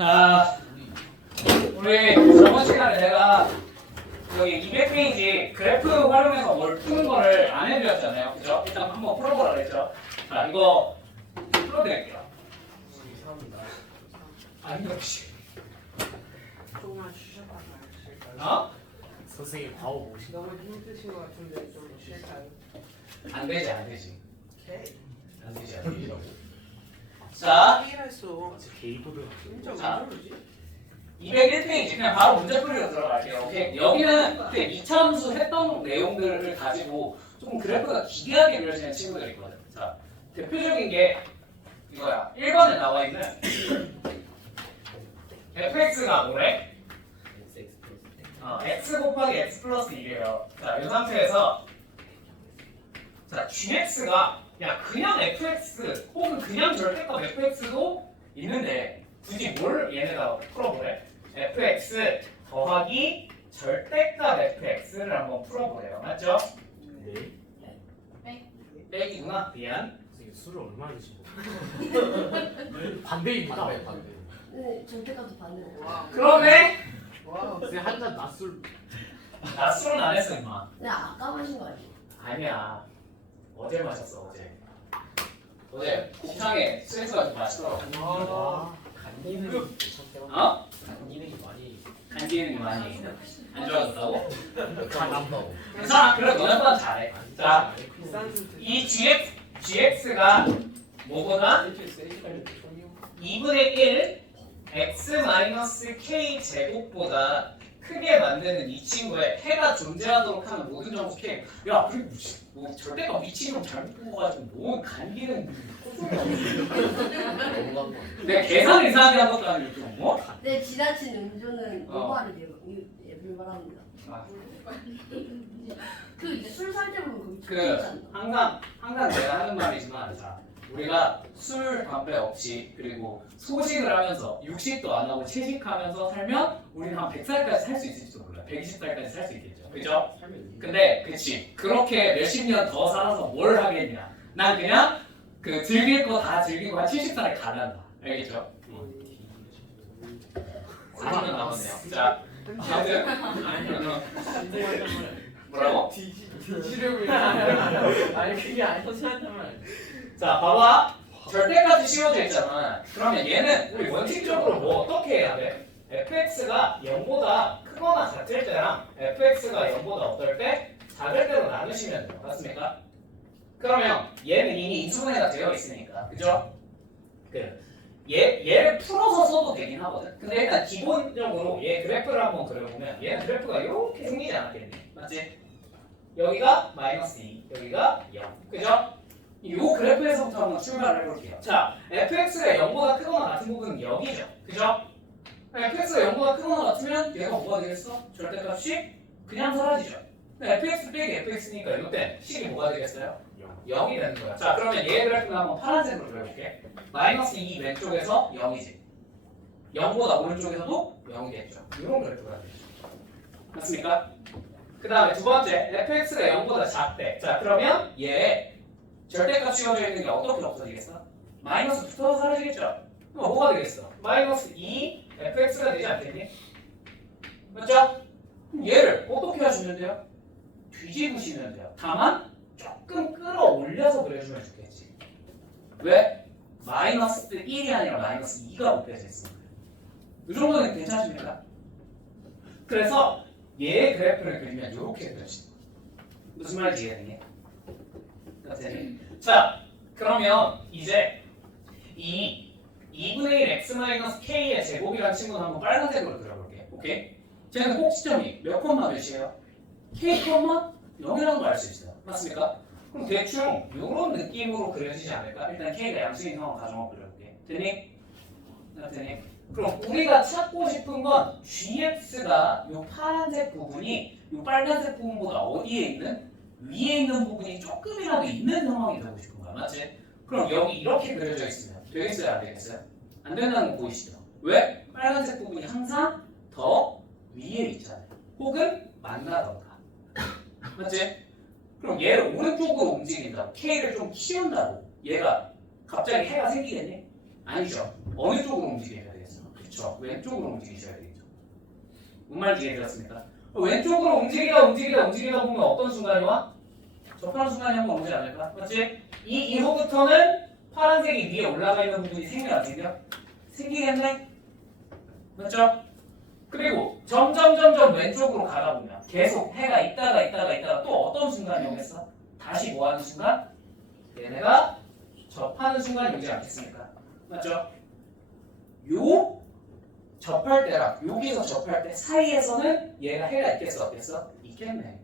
자, 우리 저번 시간에 내가 여기 200페이지 그래프 활용해서 뭘 푸는 거를 안 해드렸잖아요. 그죠? 일단 한번 풀어보라 그랬죠? 자, 이거 풀어드릴게요. 아니, 역시. 조금만 쉬셨다 가실까요? 어? 선생님 과오 모시. 너무 힘드신 것 같은데 좀 쉴까요? 안 되지, 안 되지. 오케이. 안 되지, 안 되지. 자, 이해했어. 게이보드. 진짜 자. 왜 그러지? 201페이지 그냥 바로 문제 풀이로 들어갈게요. 오케이? 여기는 그때 이차함수 했던 내용들을 가지고 조금 그래프가 기괴하게 그려지는 친구들이 있거든. 자, 대표적인 게 이거야. 1번에 나와 있는 fx가 뭐래? x 곱하기 x 플러스 1이에요. 자, 이 상태에서 자, gx가 그냥 fx 혹은 그냥 절대값 fx도 있는데 굳이 뭘 얘네가 풀어보래? fx 더하기 절대값 fx를 한번 풀어보래요. 맞죠? 네. 빼기구나. 미안. 선생님 술을 얼마나 드시고? 반대입니다. 반대. 네, 절대값도 받는. 와. 그러네? 와우. 선생님 한잔 낮술. 나 술은 안 했어, 임마. 네, 아까 마신 거 아니에요? 아니야. 어제 마셨어, 어제. 어제 곱창에 스웨트가 좀 맛있더라고. 와. 간기는 괜찮대요. 어? 간기능이 많이 간 기능이 많이 안 좋아졌다고? 간한다고. 괜찮아. 그래, 너네보다 잘해. 자, 비싼 술 이 gx가 뭐보다 2분의 1 x-k 제곱보다 크게 만드는 이 친구의 해가 존재하도록 하는 모든 정수 k. 야, 그리고 뭐 절대값 미친놈 잘못 뽑아가지고 뭔 간기는 내가 계산 이상하게 한 것도 아니고 좀 뭐? 네, 지나친 음주는 어. 노발이 돼요. 예를 말합니다. 아. 그 이제 술 살 때 보면 거기 그 적혀있잖아. 항상 내가 하는 말이지만 자, 우리가 술, 담배 없이 그리고 소식을 하면서 육식도 안 하고 채식하면서 살면 우리는 한 100살까지 살 수 있을지도 몰라. 120살까지 살 수 있겠죠. 그죠? 근데 그치. 그렇게 몇십 년 더 살아서 뭘 하겠냐. 난 그냥 그 즐길 거 다 즐기고 한 70살에 가난다. 알겠죠? 40년 남았네요. 자, 아무튼 뭐라고? 뒤지려고 아니 그게 아니었단 말. 자, 봐봐. 절대값이 씌워져 있잖아. 그러면 얘는 우리 원칙적으로 뭐 어떻게 해야 돼? fx가 0보다 크거나 같을 때랑 fx가 0보다 어떨 때? 작을 때로 나누시면 돼요. 맞습니까? 그러면 얘는 이미 인수분해가 되어 있으니까. 그죠? 얘를 풀어서 써도 되긴 하거든. 근데 일단 기본적으로 얘 그래프를 한번 그려보면 얘는 그래프가 이렇게 생기지 않았겠니? 맞지? 여기가 마이너스 2, 여기가 0. 그죠? 이 그래프에서부터 한번 출발을 해볼게요. 자, fx가 0보다 크거나 같은 부분은 0이죠. 그죠? fx가 0보다 크거나 같으면 얘가 뭐가 되겠어? 절대값이 그냥 사라지죠. fx 빼기 fx니까 이때 식이 뭐가 되겠어요? 0이 되는 거야. 자, 그러면 얘 그래프는 한번 파란색으로 그려볼게. 마이너스 2 왼쪽에서 0이지. 0보다 오른쪽에서도 0이겠죠. 이런 그래프가 되죠. 맞습니까? 그 다음에 두 번째, fx가 0보다 작대. 자, 그러면 얘 절대값 씌워져 있는 게 어떻게 없어지겠어? 마이너스 붙어서 사라지겠죠? 그럼 뭐가 되겠어? 마이너스 2 fx가 되지 않겠니? 맞죠? 그럼 얘를 어떻게 하시면 돼요? 뒤집으시면 돼요. 다만 조금 끌어올려서 그려주면 좋겠지. 왜? 마이너스 1이 아니라 마이너스 2가 곱해져 있으니까. 이 정도는 괜찮습니까? 그래서 얘의 그래프를 그리면 이렇게 그려지는 거예요. 무슨 말인지 이해되니? 자, 그러면 이제 이 2분의 1 x-k의 제곱이라는 친구는 한번 빨간색으로 그려볼게. 오케이? 쟤는 꼭지점이 몇 콤마 몇이에요? k 콤마 0이라는 걸 알 수 있어요. 맞습니까? 그럼 대충 이런 느낌으로 그려지지 않을까? 일단 k가 양수인 상황 가정하고 그려볼게. 되니? 되니? 그럼 우리가 찾고 싶은 건 gx가 이 파란색 부분이 이 빨간색 부분보다 어디에 있는? 위에 있는 부분이 조금이라도 있는 상황이 되고 싶은 거야. 맞지? 그럼 여기 이렇게 그려져 있으면 되겠어요? 안 되겠어요? 안 된다는 거 보이시죠? 왜? 빨간색 부분이 항상 더 위에 있잖아요. 혹은 만나던가. 맞지? 그럼 얘를 오른쪽으로 움직인다고 K를 좀 키운다고 얘가 갑자기 해가 생기겠니? 아니죠. 어느 쪽으로 움직여야 되겠어? 그렇죠? 그쵸? 왼쪽으로 움직이셔야 되겠죠. 무슨 말인지 이해되었습니까? 왼쪽으로 움직이다 보면 어떤 순간이 와? 접하는 순간이 한번 오지 않을까? 맞지? 이 이후부터는 파란색이 위에 올라가 있는 부분이 생겨 안 생겨? 생기겠네? 맞죠? 그리고 점점 왼쪽으로 가다 보면 계속 해가 있다가 또 어떤 순간이 오겠어? 다시 뭐 하는 순간? 얘네가 접하는 순간이 오지 않겠습니까? 맞죠? 요 접할 때랑 여기서 접할 때 사이에서는 얘가 해가 있겠어 없겠어? 있겠네.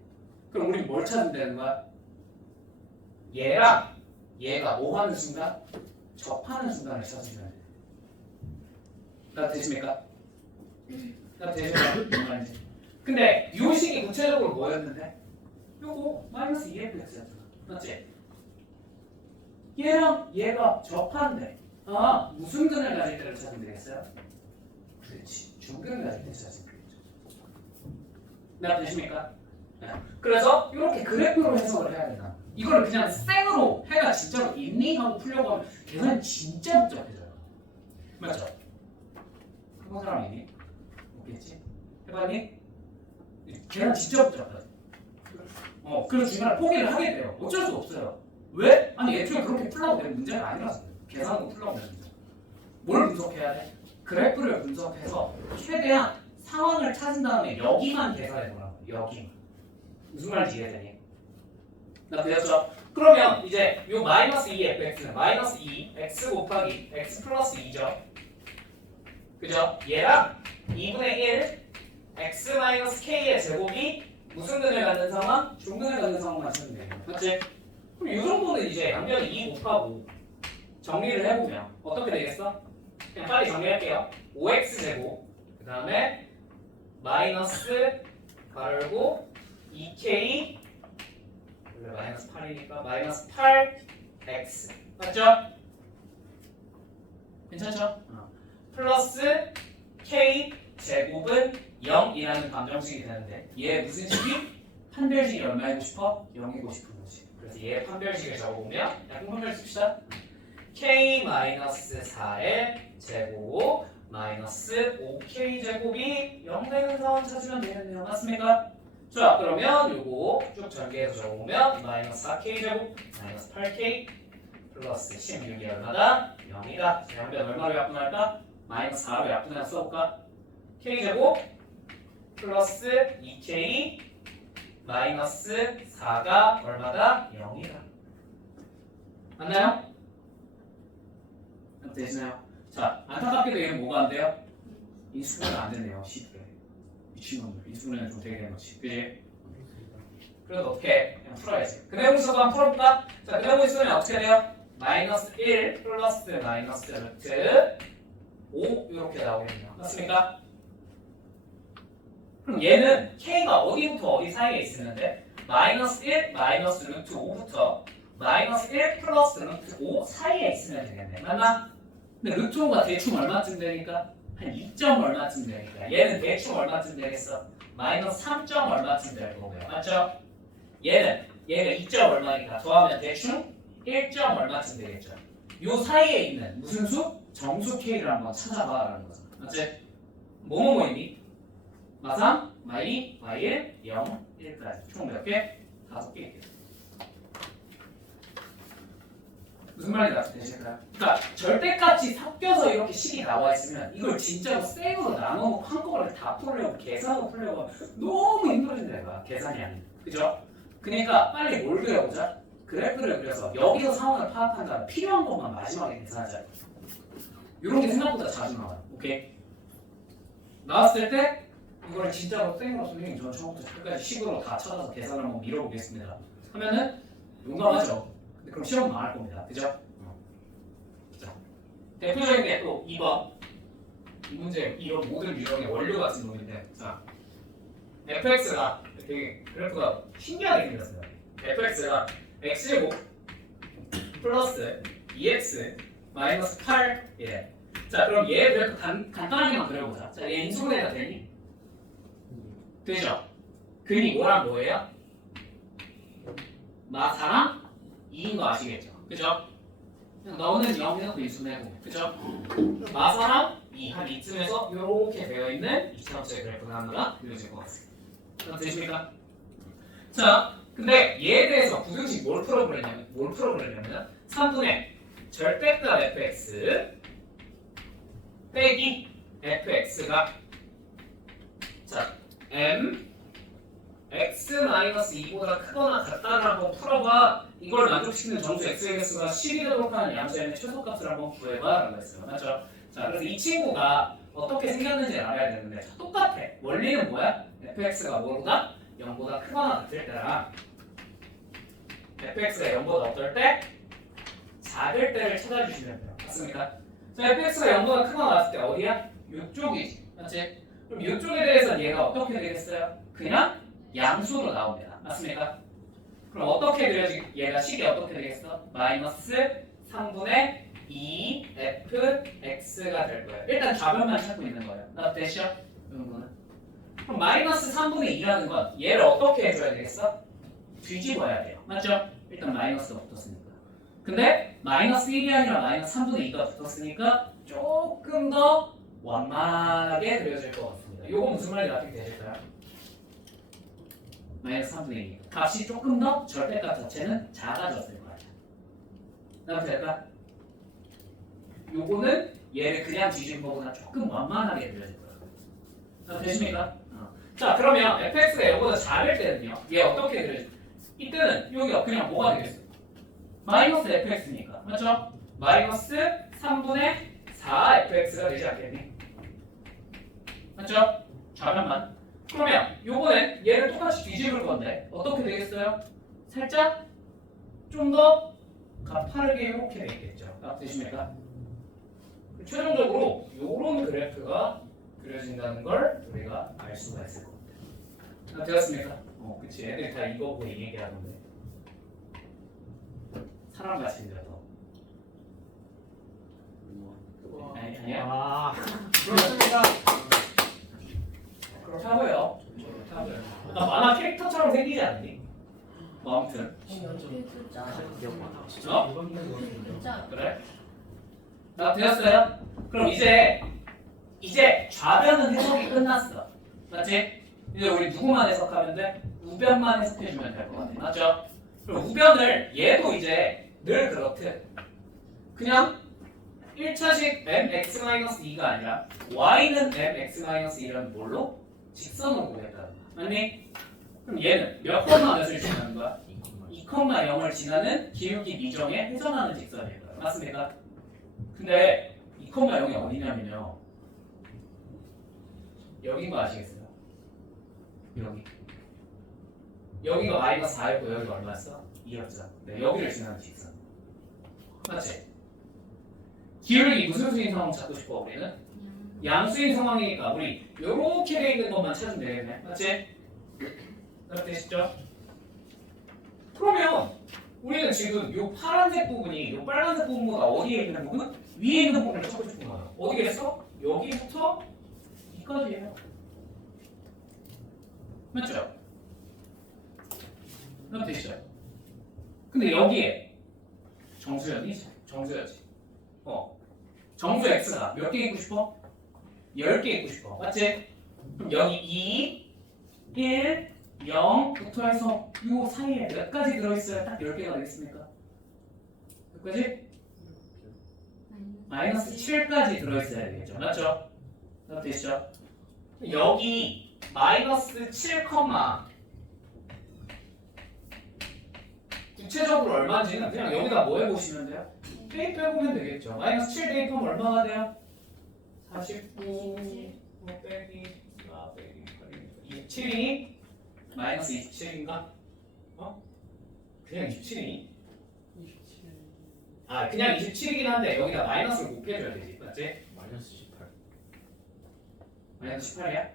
그럼 우리 뭘 찾으면 되는 거야? 얘랑 얘가 뭐 하는 순간? 접하는 순간을 찾으면 돼. 나 되십니까? 나 되십니까? 뭔 말인지. 근데 요 식이 구체적으로 뭐였는데? 요거 마이너스 2fx였잖아. 맞지? 얘랑 얘가 접한대. 아, 무슨 근을 가질 때를 찾으면 되겠어요? 그렇지. 중근을 가질 때 찾으면 되겠죠. 나 되십니까? 네. 그래서 이렇게 그래프로 해석을 해야 된다. 이걸 그냥 생으로 해가 진짜로 있니? 하고 풀려고 하면 계산이 진짜 복잡해져요. 맞죠? 해본 사람 있니? 없겠지? 해봤니? 계산 진짜 복잡하지. 그래서 중간에 포기를 하게 돼요. 어쩔 수 없어요. 왜? 아니 애초에 그렇게 풀려고 된 문제가 아니라서 계산으로 풀려고 된 문제. 뭘 분석해야 돼? 그래프를 분석해서 최대한 상황을 찾은 다음에 여기만 계산해 보라고. 여기만. 무슨 말인지 이해되니? 나 되었죠? 그러면 이제 요 마이너스 2fx는 마이너스 2 x 곱하기 x 플러스 2죠. 그죠? 얘랑 2분의 1 x 마이너스 k의 제곱이 무슨 근을 갖는 상황? 중근을 갖는 상황만 찾으면 돼요. 맞지? 그럼 이 정도는 이제 양변이 2 곱하고 정리를 해보면 어떻게 되겠어? 그냥 빨리 정리할게요. 5x 제곱 그 다음에 마이너스 가르고 2k 원래 마이너스 8이니까 마이너스 8x 맞죠? 괜찮죠? 플러스 k 제곱은 0이라는 방정식이 되는데 얘 무슨 식이? 판별식이 얼마이고 싶어? 0이고 싶은 거지. 그래서 얘 판별식을 적어보면 약분 판별식 씁시다. k-4의 제곱 마이너스 5k 제곱이 0 되는 상황 찾으면 되겠네요. 맞습니까? 자 그러면 요거 쭉 전개해서 적어보면 마이너스 4k 제곱 마이너스 8k 플러스 16이 얼마다? 0이다. 양변 얼마로 약분할까? 마이너스 4로 약분해서 써볼까? k 제곱 플러스 2k 마이너스 4가 얼마다? 0이다. 맞나요? 되시나요? 자, 안타깝게도 얘는 뭐가 안 돼요? 인수분해가 안 되네요. 쉽게. 미친놈들. 인수분해는 좀 되게 되는지. 그지? 그래도 어떻게? 그냥 풀어야지. 그대분수도 한번 풀어볼까? 자, 그대분수는 어떻게 돼요? 마이너스 1 플러스 마이너스 루트 5 이렇게 나오겠네요. 맞습니까? 그럼 얘는 k가 어디부터 어디 사이에 있었는데 마이너스 1 마이너스 루트 5부터 마이너스 1 플러스 루트 5 사이에 있으면 되겠네. 맞나? 근데 루트 5가 대충 얼마쯤 되니까? 한 2점 얼마쯤 되니까 얘는 대충 얼마쯤 되겠어? 마이너스 3점 얼마쯤 될 거고요. 맞죠? 얘가 2점 얼마니까 더하면 대충 1점 얼마쯤 되겠죠? 요 사이에 있는 무슨 수? 정수 k를 한번 찾아봐라는 거죠. 맞지? 뭐뭐뭐이니? 마삼, 마이, 마일, 0, 1까지 총 몇 개? 5개 있겠죠. 무슨 말인지 되실까요? 그러니까 절대값이 섞여서 이렇게 식이 나와 있으면 이걸 진짜로 생으로 나눠놓고 한꺼번에 다 풀려고 계산으로 풀려고 하면 너무 힘들어진다 이거야. 계산이 아니야. 그죠? 그러니까 빨리 뭘 그려보자. 그래프를 그려서 여기서 상황을 파악한 다음에 필요한 것만 마지막에 계산하자. 이런 게 생각보다 자주 나와요. 오케이? 나왔을 때 이거를 진짜로 생으로 선생님 전 처음부터 끝까지 식으로 다 찾아서 계산을 한번 밀어보겠습니다. 하면은 용감하죠. 근데 그럼 시험 망할 겁니다. 그죠? 자, 대표적인 게 또 2번. 이 문제 이런 모든 유형의 원료 같은 놈인데 자, fx가 되게 그래프가 신기하게 생겼어요. fx가 x제곱 플러스 2x 마이너스 8 예. 자 그럼 얘 그래프 간단하게만 그려보자. 자, 얘 인수분해가 되니? 되죠? 근이 뭐랑 뭐예요? 마4랑 2인 거 아시겠죠? 그죠? 그냥 너는 0 해놓고 인수분해고 그죠? 마4랑 한 이쯤에서 이렇게 되어 있는 이차원짜리 그래프가 하나가 그려질 것 같습니다. 되십니까? 자, 근데 얘에 대해서 부등식 뭘 풀어보려냐면 3분의 절대값 fx 빼기 fx가 자 m x-2보다 크거나 같다를 한번 풀어봐. 이걸 만족시키는 정수 x의 개수가 10이 되도록 하는 양수의 최소값을 한번 구해봐 라고 했어요. 맞죠? 자, 그래서 이 친구가 어떻게 생겼는지 알아야 되는데 똑같아. 원리는 뭐야? fx가 뭐보다 0보다 크거나 같을 때랑 fx가 0보다 어떨 때? 작을 때를 찾아주시면 돼요. 맞습니까? 자, fx가 0보다 크거나 같을 때 어디야? 이쪽이지. 맞지? 그럼 이쪽에 대해서는 얘가 어떻게 되겠어요? 그냥 양수로 나옵니다. 맞습니까? 그럼 어떻게 얘가 식이 어떻게 되겠어? 마이너스 3분의 2 fx가 될 거예요. 일단 좌변만 찾고 있는 거예요. 나 대시요? 이런 거는. 그럼 마이너스 3분의 2라는 건 얘를 어떻게 해줘야 되겠어? 뒤집어야 돼요. 맞죠? 일단 마이너스가 붙었으니까. 근데 마이너스 1이 아니라 마이너스 3분의 2가 붙었으니까 조금 더 완만하게 그려질 것 같습니다. 이거 무슨 말인지 어떻게 되실까요? 마이너스 3분의 2 값이 조금 더 절대값 자체는 작아졌을 것 같아요. 나도 될까? 요거는 얘를 그냥 뒤집은 것보다 조금 완만하게 그려질 거예요. 나도 되십니까? 자, 그러면 fx가 0보다 작을 때는요 얘 어떻게 그려질까요? 이때는 여기가 그냥 뭐가 되겠어요? 마이너스 fx니까 맞죠? 마이너스 3분의 4 fx가 되지 않겠니? 맞죠? 좌변만. 그러면 요번엔 얘를 똑같이 뒤집을 건데 어떻게 되겠어요? 살짝 좀 더 가파르게 이렇게 되겠죠. 되십니까? 최종적으로 요런 그래프가 그려진다는 걸 우리가 알 수가 있을 것 같아요. 되었습니까? 그치. 애들 다 이거 보고 이 얘기하던데. 사람같이 생겨서. 아니야? 아, 그렇습니다. 그렇다고요. 그렇다고요. 나 만화 캐릭터처럼 생기지 않니? 뭐 아무튼. 진짜 어? 진짜 그래? 나 되었어요? 그럼 이제 좌변은 해석이 끝났어. 맞지? 이제 우리 누구만 해석하면 돼? 우변만 해석해주면 될 것 같아. 맞죠? 그럼 우변을 얘도 이제 늘 그렇듯 그냥 1차식 mx-2가 아니라 y는 mx-2는 뭘로? 직선으로 보겠다는 거야. 맞니? 그럼 얘는 몇 콤마 몇을 지나는 거야? 2,0을 지나는 기울기 미정에 회전하는 직선일 거야. 맞습니까? 근데 2,0이 어디냐면요. 여긴 거 아시겠어요? 여기가 마이너스 4였고 여기가 얼마였어? 2였죠. 네, 여기를 지나는 직선. 맞지? 기울기 무슨 수인 상황 찾고 싶어 우리는? 양수인 상황이니까 우리 요렇게 돼 있는 것만 찾으면 되겠네. 맞지? 그렇게 되시죠? 그러면 우리는 지금 요 파란색 부분이 요 빨간색 부분보다 어디에 있는 부분? 위에 있는 부분을 찾고 싶은 거야. 어디겠어? 여기부터 여기까지예요. 맞죠? 그럼 되시죠? 근데 여기에 정수였지? 정수 x가 몇 개 있고 싶어? 10개 있고 싶어. 맞지? 그럼 여기 2, 1, 0부터 해서 요 사이에 몇 가지 들어있어야 딱 10개가 되겠습니까? 몇 가지? 마이너스 7까지 들어있어야 되겠죠. 맞죠? 그렇게 되시죠? 여기 마이너스 7, 구체적으로 얼마인지는 그냥 여기다 뭐 해보시면 돼요? 대입해보면 되겠죠. 마이너스 7 대입하면 얼마가 돼요? 49 빼기 4 빼기 8 27이니? 마이너스 27인가? 그냥 27이니? 27. 아 그냥 27이긴 한데 여기다 마이너스를 곱해줘야 되지. 맞지? 마이너스 18. 마이너스 18이야?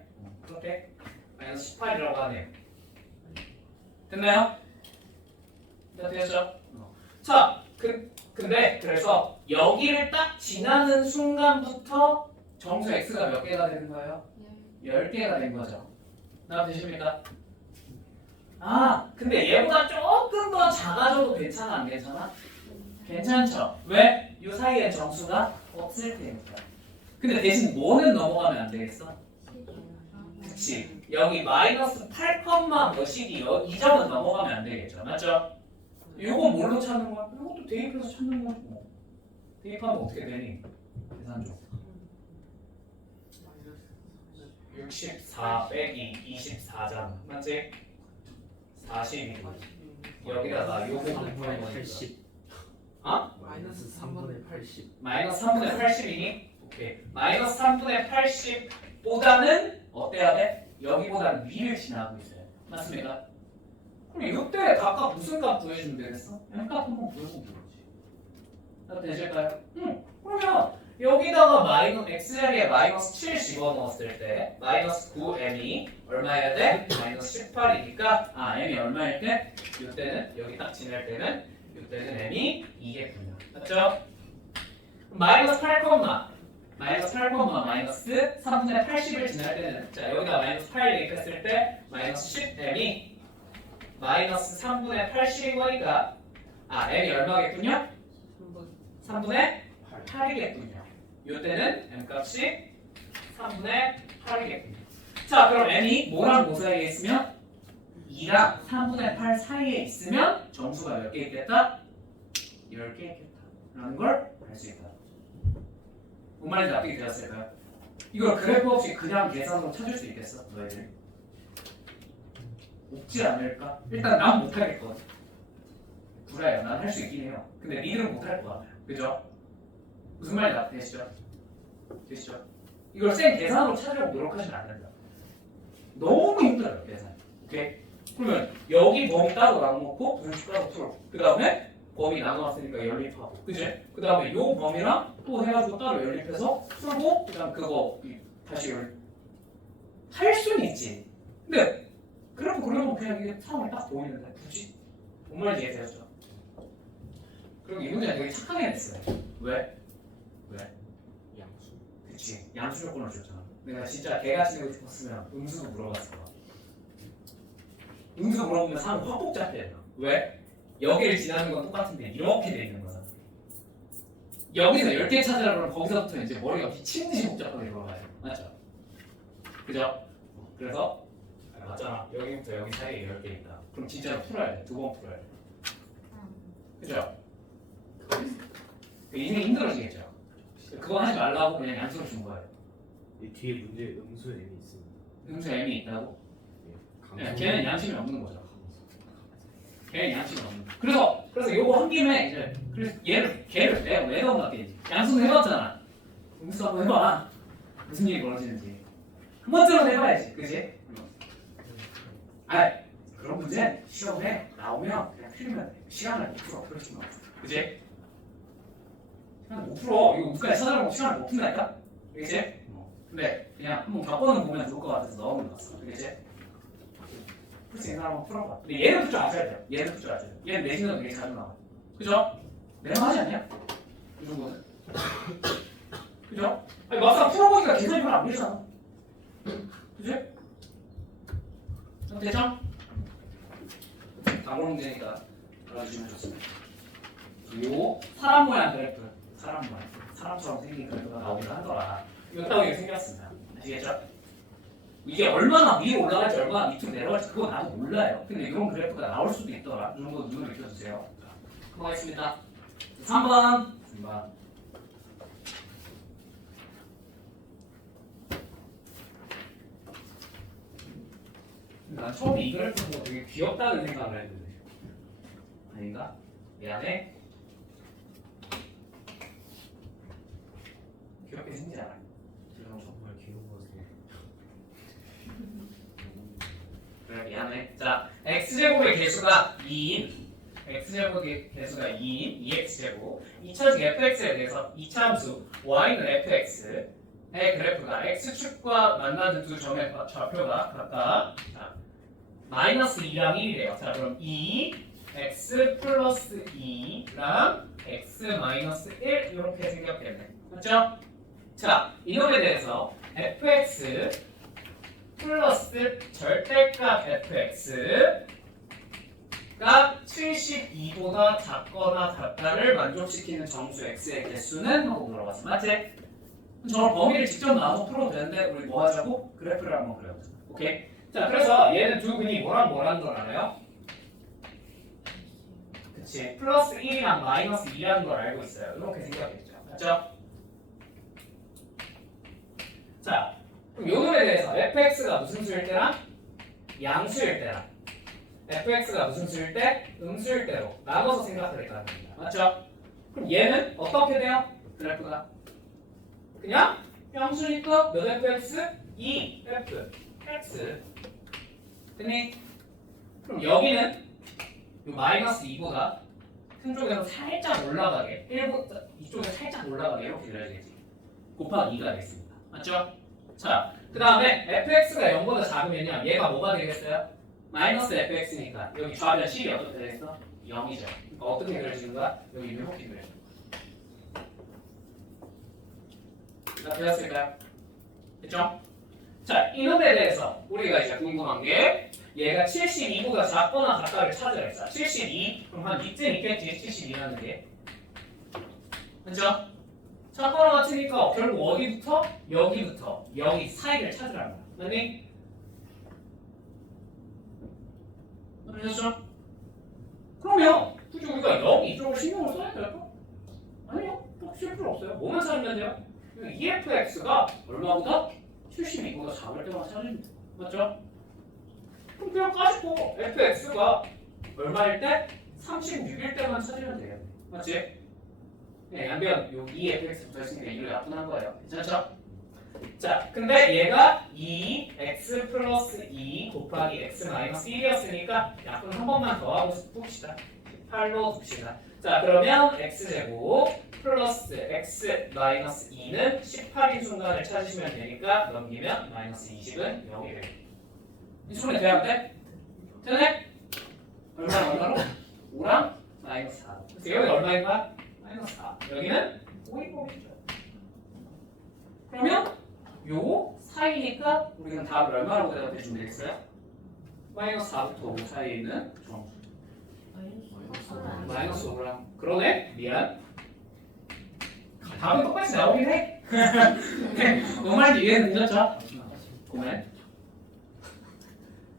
그렇게? 마이너스 18이라고 하네요. 됐나요? 네, 됐죠? 자, 근데 그래서 여기를 딱 지나는 순간부터 정수 x가 몇 개가 되는 거예요? 10개가 된 거죠. 나 되십니까? 아, 근데 얘보다 조금 더 작아져도 괜찮아, 안 괜찮아? 괜찮죠? 왜? 이 사이에 정수가 없을 테니까. 근데 대신 뭐는 넘어가면 안 되겠어? 그치. 여기 마이너스 8, 몇이기 이 점은 넘어가면 안 되겠죠. 맞죠? 이건 뭘로 찾는 거야? 이것도 대입해서 찾는 거지 뭐. 대입하면 어떻게 되니? 계산 좀. 64 빼기 24잖아. 맞지? 42. 여기다가 요거 3분의 80. 어? 마이너스 3분의 80. 마이너스 3분의 80이니? 오케이. 마이너스 3분의 80보다는 어때야 돼? 여기보다는 위를 지나고 있어요. 맞습니까? 그럼 이때 각각 무슨 값 구해주면 되겠어? m값 한번 구해보면 되지. 다 되실까요? 그러면 여기다가 마이너스 x자리에 마이너스 7 집어넣었을 때 마이너스 9m이 얼마여야 돼? 마이너스 18이니까 m이 얼마일 때? 이때는 여기 딱 지낼 때는 이때는 m이 2겠군요. 맞죠? 마이너스 8, 마이너스 8, 마이너스 3분의 80을 지날 때는 자 여기다 마이너스 8 대입했을 때 마이너스 10m이 마이너스 3분의 80인 거니까 m이 얼마겠군요? 3분의 8이겠군요. 이때는 m값이 3분의 8이겠군요. 자 그럼 m이 뭐랑 뭐 사이에 있으면 2랑 3분의 8 사이에 있으면 정수가 몇 개 있겠다? 10개 있겠다 라는 걸 알 수 있다. 뭔 말인지 납득이 되었을까요? 이걸 그래프 없이 그냥 계산으로 찾을 수 있겠어? 너희들? 없지 않을까? 일단 난 못하겠거든. 불해요. 난 할 수 있긴 해요. 근데 니들은 못할 것 같아요. 그죠? 무슨 말인지 납득되시죠? 되시죠? 이걸 생 계산으로 찾으려고 노력하시면 안 된다. 너무 힘들어요, 계산. 오케이? 그러면 여기 범위 따로 나눠놓고 분식 따로 풀어. 그 다음에 범위 나눠놨으니까 연립하고. 그치? 그 다음에 요 범위랑 또 해가지고 따로 연립해서 풀고 그 다음 그거 다시 연립. 할 수는 있지. 근데 그래도 그러면 그냥 이게 상황이 딱 보이는데 굳이? 뭔 말인지 이해되셨죠? 그리고 이 문제는 되게 착하게 냈어요. 왜? 양수. 그치. 양수 조건을 줬잖아. 내가 진짜 개같이 내고 싶었으면 음수도 물어봤을 거야. 음수 물어보면 상황 확 복잡해. 왜? 여기를 지나는 건 똑같은데 이렇게 돼 있는 거야. 여기서 10개 찾으라 그러면 거기서부터 이제 머리가 미친 듯이 복잡하게 돌아가요. 맞죠? 그죠? 그래서 맞잖아. 여기부터 여기 사이에 10개 있다. 그럼 진짜로 풀어야 돼. 2번 풀어야 돼. 그죠? 인생이 힘들어지겠죠? 그거 하지 말라고 그냥 양수를 준 거예요. 이 뒤에 문제 음수 m이 있습니다. 음수 m이 있다고? 예, 네, 걔는 양심이 없는 거죠. 걔는 양심이 없는 거. 그래서 요거 한 김에 이제 그래서 걔를 내가 왜 넣어놨겠지? 양수는 해봤잖아. 음수 한번 해봐. 무슨 일이 벌어지는지. 한 번쯤은 해봐야지. 그지? 그런 문제 시험에 나오면 그냥 틀리면 시간을 못 풀어. 그렇지 마. 그지? 시간을 못 풀어. 이거 우까지 찾아보면 시간을 못 푼다니까? 그치? 근데 그냥 한번 겪어는 보면 좋을 것 같아서 넣어놓은 거였어. 그치? 풀 수 있는 사람 한번 풀어봐. 근데 얘는 풀 줄 아셔야 돼요. 얘는 풀 줄 아셔야 돼요. 얘는 내신도 되게 자주 나와. 그죠? 내가 하지 않냐? 이 정도는. 그죠? 아니, 막상 풀어보니까 계산이 안 되잖아. 그치? 됐죠? 단골 문제니까 알아주시면 좋습니다. 요 사람 모양 그래프, 사람 모양, 사람처럼 생긴 그래프가 나오긴 하더라. 이거 따위가 생겼습니다. 아시겠죠? 이게 얼마나 위로 올라갈지 얼마나 밑으로 내려갈지 그거 나도 몰라요. 근데 이런 그래프가 나올 수도 있더라. 이런 거 눈을 익혀주세요. 넘어가겠습니다. 3번. 난 처음에 이 그래프 보고 되게 귀엽다는 생각을 했는데 아닌가? 미안해. 귀엽게 생기지 않아요? 정말 귀여운 것을. 그래 미안해. 자, x제곱의 개수가 2인 x제곱의 개수가 2인 2x제곱 2차식 fx에 대해서 2차함수 y는 fx의 그래프가 x축과 만나는 두 점의 좌표가 각각 자, 마이너스 2랑 1이래요. 자 그럼 2 x 플러스 2랑 x 마이너스 1 이렇게 생겼겠네. 맞죠? 자 이놈에 대해서 fx 플러스 절대값 fx가 72보다 작거나 같다를 만족시키는 정수 x의 개수는? 하고 물어봤어. 맞지? 저 범위를 직접 나눠서 풀어도 되는데 우리 뭐 하자고? 그래프를 한번 그려보자. 오케이? 자, 그래서 얘는 두 근이 뭐라는 걸 알아요? 그치? 플러스 1이랑 마이너스 2라는 걸 알고 있어요. 이렇게 생각했죠. 맞죠? 자, 그럼 요 놈에 대해서 fx가 무슨 수일 때랑 양수일 때랑 fx가 무슨 수일 때? 음수일 때로 나눠서 생각할 거 아닙니다. 맞죠? 그럼 얘는 어떻게 돼요? 그래프가 그냥 양수니까 몇 fx? 2fx 됐니? 그럼 여기는 요 마이너스 2보다 큰 쪽에서 살짝 올라가게 1보다 이쪽에 살짝 올라가게 이렇게 그려야겠지. 곱하기 2가 되겠습니다. 맞죠? 자, 그 다음에 fx가 0보다 작으면요 얘가 뭐가 되겠어요? 마이너스 fx니까 여기 좌변 식이 어떻게 되겠어? 0이죠. 그러니까 어떻게 그려지는 거야? 여기 이렇게 그려지는 거야. 다 되었을까요? 됐죠? 자, 이놈에 대해서 우리가 이제 궁금한 게 얘가 72보다 작거나 같다를 찾으라 했어. 72? 그럼 한 이쯤 있겠지, 72라는 게. 그죠? 작거나 같으니까 결국 어디부터? 여기부터 여기 사이를 찾으라는 거야. 맞니? 알겠죠? 그러면 굳이 우리가 여기 이쪽으로 신경을 써야 될까? 아니요. 꼭 쓸 필요 없어요. 뭐만 찾으면 돼요? EFX가 얼마보다? 72보다 작을 때만 찾으면 돼. 맞죠? 그럼 그냥 까짓고 FX가 얼마일 때? 36일 때만 찾으면 되겠네. 맞지? 네, 양변 요 2fx 붙어있으니까 이로 약분한 거예요. 괜찮죠? 자, 근데 얘가 2x 플러스 2 곱하기 x 마이너스 1이었으니까 약분 한 번만 더 하고 봅시다. 8로 둡시다. 자, 그러면 x제곱 플러스 x 마이너스 2는 18인 순간을 찾으시면 되니까 넘기면 마이너스 20은 0이 되겠다. 이 소리 돼야 돼? 되네? 얼마로? 5랑 마이너스 4. 그래서 여기 얼마인가? 마이너스 4. 여기는 5이죠. 그러면 요 사이니까 우리는 답을 얼마라고 대답해 주면 되겠어요? 마이너스 4부터 5 사이에 있는 정수. 마이너스 5랑 그러네? 미안. 답은 똑같이 나오긴 해. 뭔 말인지 이해는 되셨죠? 고멘.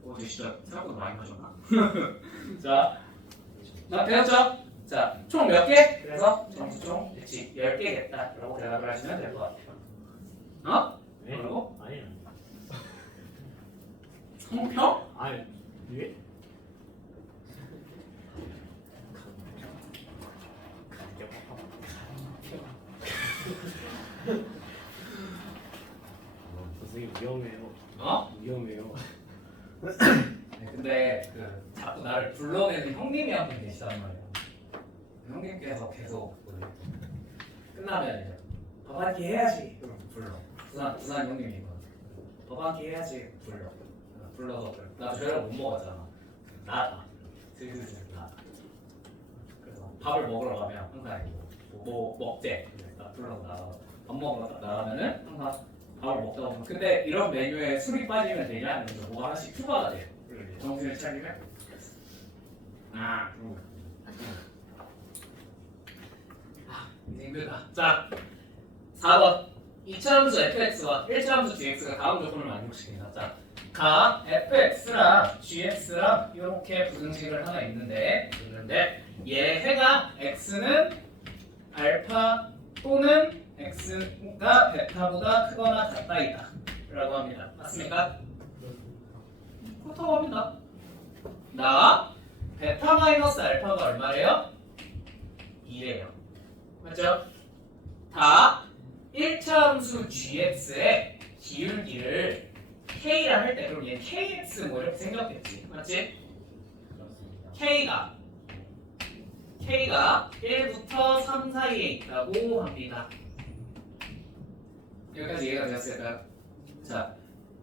오, 진짜 생각보다 많이 가졌나? 자, 나 배웠죠? 자, 총 몇 개? 그래서 점수 총 그치 10개겠다 라고 대답을 하시면 될 것 같아요. 어? 네? 뭐라고? 아니요. 성평? 아니 왜? 선생님 위험해요. 어? 위험해요. 네, 근데 그 자꾸 나를 불러내는 형님이 한 분 계시단 말이에요. 형님께서 계속 끝나면 이제 밥 한 끼 해야지 그럼 불러. 부산 형님이거든. 밥 한 끼 해야지 불러서 나도 저녁을 못 먹었잖아. 나다 슬슬 나다. 그래서 밥을 먹으러 가면 항상 뭐 먹재 나 불러서 나가서 밥 먹으러 나가면은 항상 밥을 먹다 보면 근데 이런 메뉴에 술이 빠지면 되냐? 이러면서 뭐가 하나씩 추가가 돼요. 정신을 차리면 이제 힘들다. 자 4번 2차 함수 fx와 1차 함수 gx가 다음 조건을 만족시킨다. 자, 가 fx랑 gx랑 이렇게 부등식을 하나 있는데 얘 해가 x는 알파 또는 x가 베타보다 크거나 같다이다 라고 합니다. 맞습니까? 그렇다고 합니다. 나 베타 마이너스 알파가 얼마래요? 2래요. 맞죠? 다 1차 함수 gx의 기울기를 k라 할 때 그럼 얘 kx 뭐 이렇게 생겼겠지. 맞지? k가 1부터 3 사이에 있다고 합니다. 여기까지 이해가 되었을까요? 자,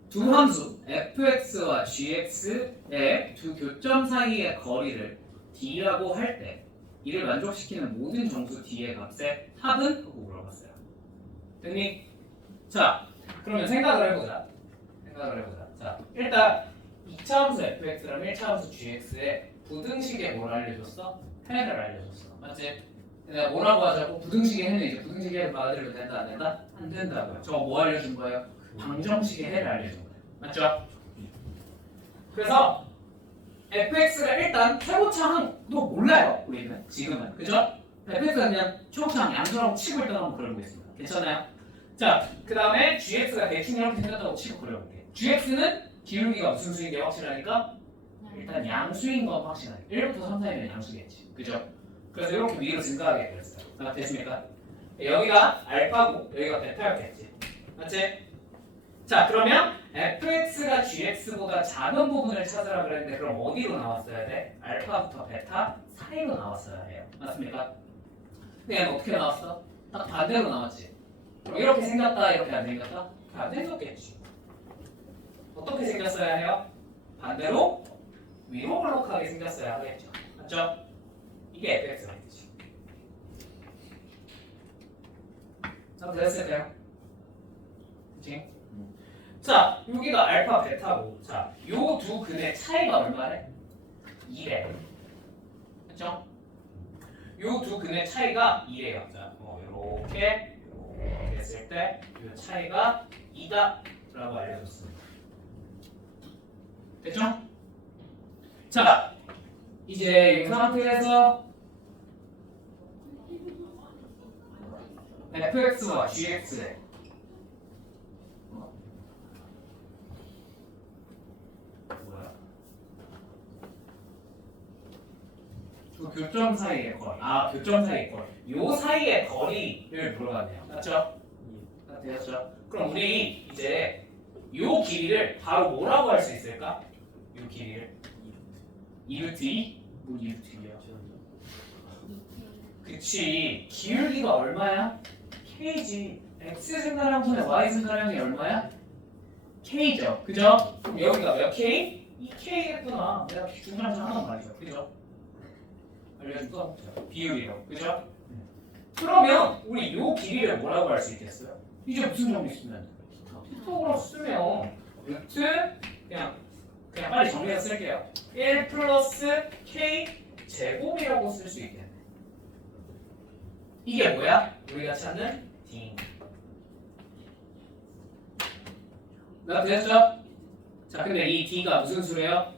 두 함수 fx와 gx의 두 교점 사이의 거리를 d라고 할 때 이를 만족시키는 모든 정수 d의 값의 합은? 하고 물어봤어요. 됐니? 자, 그러면 생각을 해보자. 자, 일단 2차 함수 fx랑 1차 함수 gx의 부등식에 뭘 알려줬어? 해를 알려줬어. 맞지? 내가 뭐라고 하자고? 부등식의 해는 이제 부등식의 해를 받아들여도 된다 안 된다? 안 된다고요. 저거 뭐 알려준 거예요? 방정식의 해를 알려준 거예요. 맞죠? 그래서 fx가 일단 최고차항도 몰라요. 우리는 지금은 그죠? fx가 그냥 최고차항 양수라고 치고 일단 한번 그려보겠습니다. 괜찮아요? 자, 그 다음에 gx가 대충 이렇게 생겼다고 치고 그려볼게요. gx는 기울기가 무슨 수인 게 확실하니까 일단 양수인 건 확실하게 1부터 3, 4이면 양수겠지. 그죠? 그래서 이렇게 위로 증가하게 그렸어요. 자, 됐습니까? 여기가 알파고 여기가 베타였겠지. 맞지? 자, 그러면 fx가 gx보다 작은 부분을 찾으라 그랬는데 그럼 어디로 나왔어야 돼? 알파부터 베타 사이로 나왔어야 해요. 맞습니까? 근데 얘는 어떻게 나왔어? 딱 반대로 나왔지. 그럼 이렇게 생겼다, 이렇게 안 생겼다? 안 생겼겠지. 어떻게 생겼어야 해요? 반대로 위로 볼록하게 생겼어야 하겠죠. 맞죠? 이게 fx가 되지. 자, 됐을까요? 그치? 자, 여기가 알파, 베타고, 자, 요 두 근의 차이가 얼마래? 2래. 그쵸? 요 두 근의 차이가 2래요. 자, 요렇게 했을 때, 요 차이가 2다. 라고 알려줬습니다. 됐죠? 자, 이제 이 상태에서 fx와 gx의 그 교점 사이의 거리. 교점 사이의 거리. 요 사이의 거리를 물어봤네요. 맞죠? 됐죠? 그럼 우리 이제 요 길이를 바로 뭐라고 할 수 있을까? 요 길이를 2루트 2? 뭐 2루트 2야? 그치. 기울기가 얼마야? K지. X 승가량분의 Y 승가량이 얼마야? K죠. 그죠? 그럼 여기가 몇 K? 2K겠구나. 내가 중간에서 하는 말이죠. 그죠? 알려줄까? 비율이요. 그죠? 그러면 우리 요 길이를 뭐라고 할 수 있겠어요? 이제 무슨 정리 쓰면 피톡으로 쓰면 루트 그냥 빨리 정리해서 쓸게요. 1 플러스 K 제곱이라고 쓸 수 있겠네. 이게 뭐야? 우리가 찾는 D. 나 됐죠? 자, 근데 이 D가 무슨 수래요?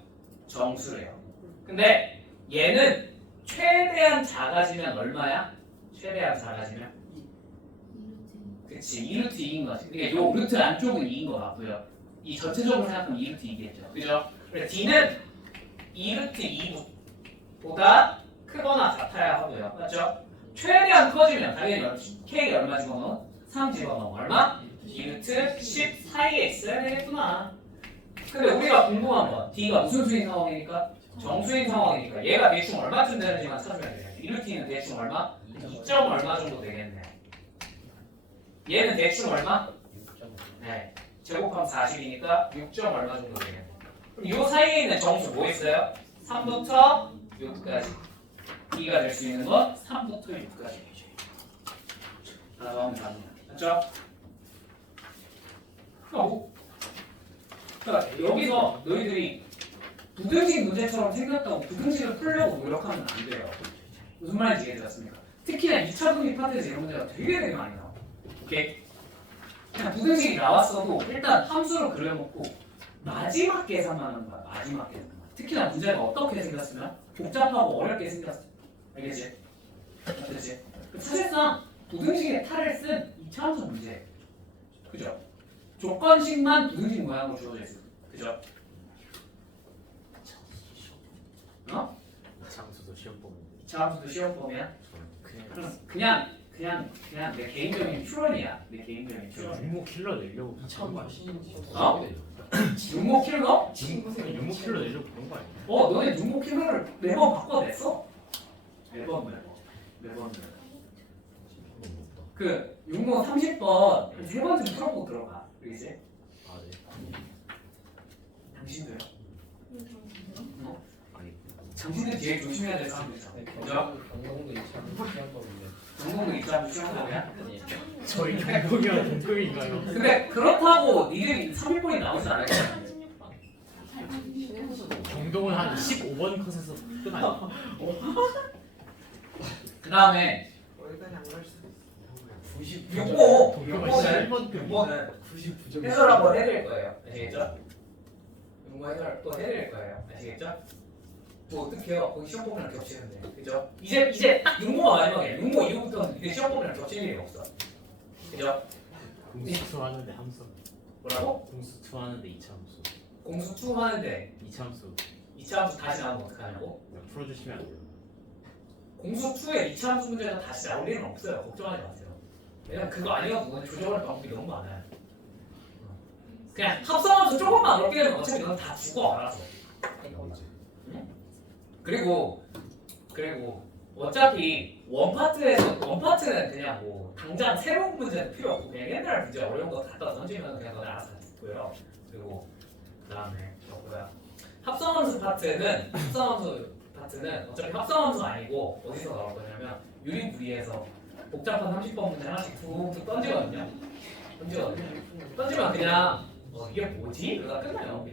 정수래요. 근데 얘는 최대한 작아지면 얼마야? 최대한 작아지면? 그치, 2루트 2인 거지. 그러니까 요 루트 안쪽은 2인 거 같고요. 이 전체적으로 생각하면 2루트 2겠죠. 그죠? 그래서 D는 2루트 2보다 크거나 같아야 하고요. 맞죠? 최대한 커지면 당연히 K 얼마 집어넣어? 3 집어넣어. 얼마? 2루트 10 사이에 있어야 되겠구나. 근데 우리가 궁금한 건 D가 무슨 수인 상황이니까? 정수인 상황이니까 얘가 대충 얼마쯤 되는지만 찾으면 돼요. 2루트는 대충 얼마? 2점 얼마 정도 되겠네. 얘는 대충 얼마? 6점. 네. 제곱하면 40이니까 6점 얼마 정도 되겠네. 그럼 이 사이에 있는 정수 뭐 있어요? 3부터 6까지. D가 될 수 있는 건 3부터 6까지. 하나 하면 답니다. 맞죠? 그러니까 여기서 너희들이 부등식 문제처럼 생겼다고 부등식을 풀려고 노력하면 안 돼요. 무슨 말인지 이해되셨습니까? 특히나 2차 분리 파트에서 이런 문제가 되게 많이 나와요. 오케이? 그냥 부등식이 나왔어도 일단 함수로 그려놓고 마지막 계산만 하는 거야. 마지막 계산만. 특히나 문제가 어떻게 생겼으면 복잡하고 어렵게 생겼어. 알겠지? 그렇지? 사실상 부등식의 탈을 쓴 2차 함수 문제. 그죠? 조건식만 부등식 모양으로 주어져 있어. 그죠? 어? 장수도 시험 보는데. 자함수도 시험 보면 그냥 그냥 내 개인적인 추론이야. 내 개인적인 추론. 육모 킬러 내려고 참 맛있는지. 어? 육모 킬러? 친구들은 육모 킬러 내려고 그런 거 아니야? 너네 육모 킬러를 매번 바꿔냈어? 매번. 그 육모 30번 세 번쯤 풀어보고 들어가. 그지? 아 네. 당신도요? 아니. 당신들 뒤에 조심해야 될 사람들 있어. 그죠? 강동도 이참 시험 보는데. 전공도 입장 조심하는 거야. 저희 경동이랑 동급인가요? 근데 그렇다고 니들이 3일권이 나오지 않을까? 경동은 한 15번 컷에서 끝 아니야? 그 다음에 6번은 99점. 해설 한번 해드릴 거예요. 아시겠죠? 이거 해설 또 해드릴 거예요. 아시겠죠? 뭐 어떡해요? 거기 시험 보면 겹치는데, 그죠? 이제 딱 6모가 마지막이에요. 6모 이후부터는 이제 시험 보면 겹칠 일이 없어. 그죠? 공수 하는데 함수. 뭐라고? 공수 하는데 2차 함수. 공수 투 하는데 2차 함수 2차 함수 다시 나오면 어떡하냐고? 그냥 풀어주시면 안 돼요. 공수 2의 2차 함수 문제가 다시 나올 일은 없어요. 걱정하지 마세요. 왜냐면 그거 아니어도 오늘 조정하는 방법이 너무 많아요. 그냥 합성함수 조금만 어렵게 되면 어차피 넌 다 죽어 알아서. 그리고 어차피 원파트는 그냥 뭐 당장 새로운 문제는 필요 없고 그냥 옛날 문제 어려운 거 갖다 던지면 그냥 너네 알아서 다 듣고요. 그리고 그다음에 뭐야 합성함수 파트는 어차피 합성함수 아니고 어디서 나올 거냐면 유리구리에서 복잡한 30번 문제 하나씩 툭툭 던지거든요. 던지면 그냥 이게 뭐지? 그러다 끝나요.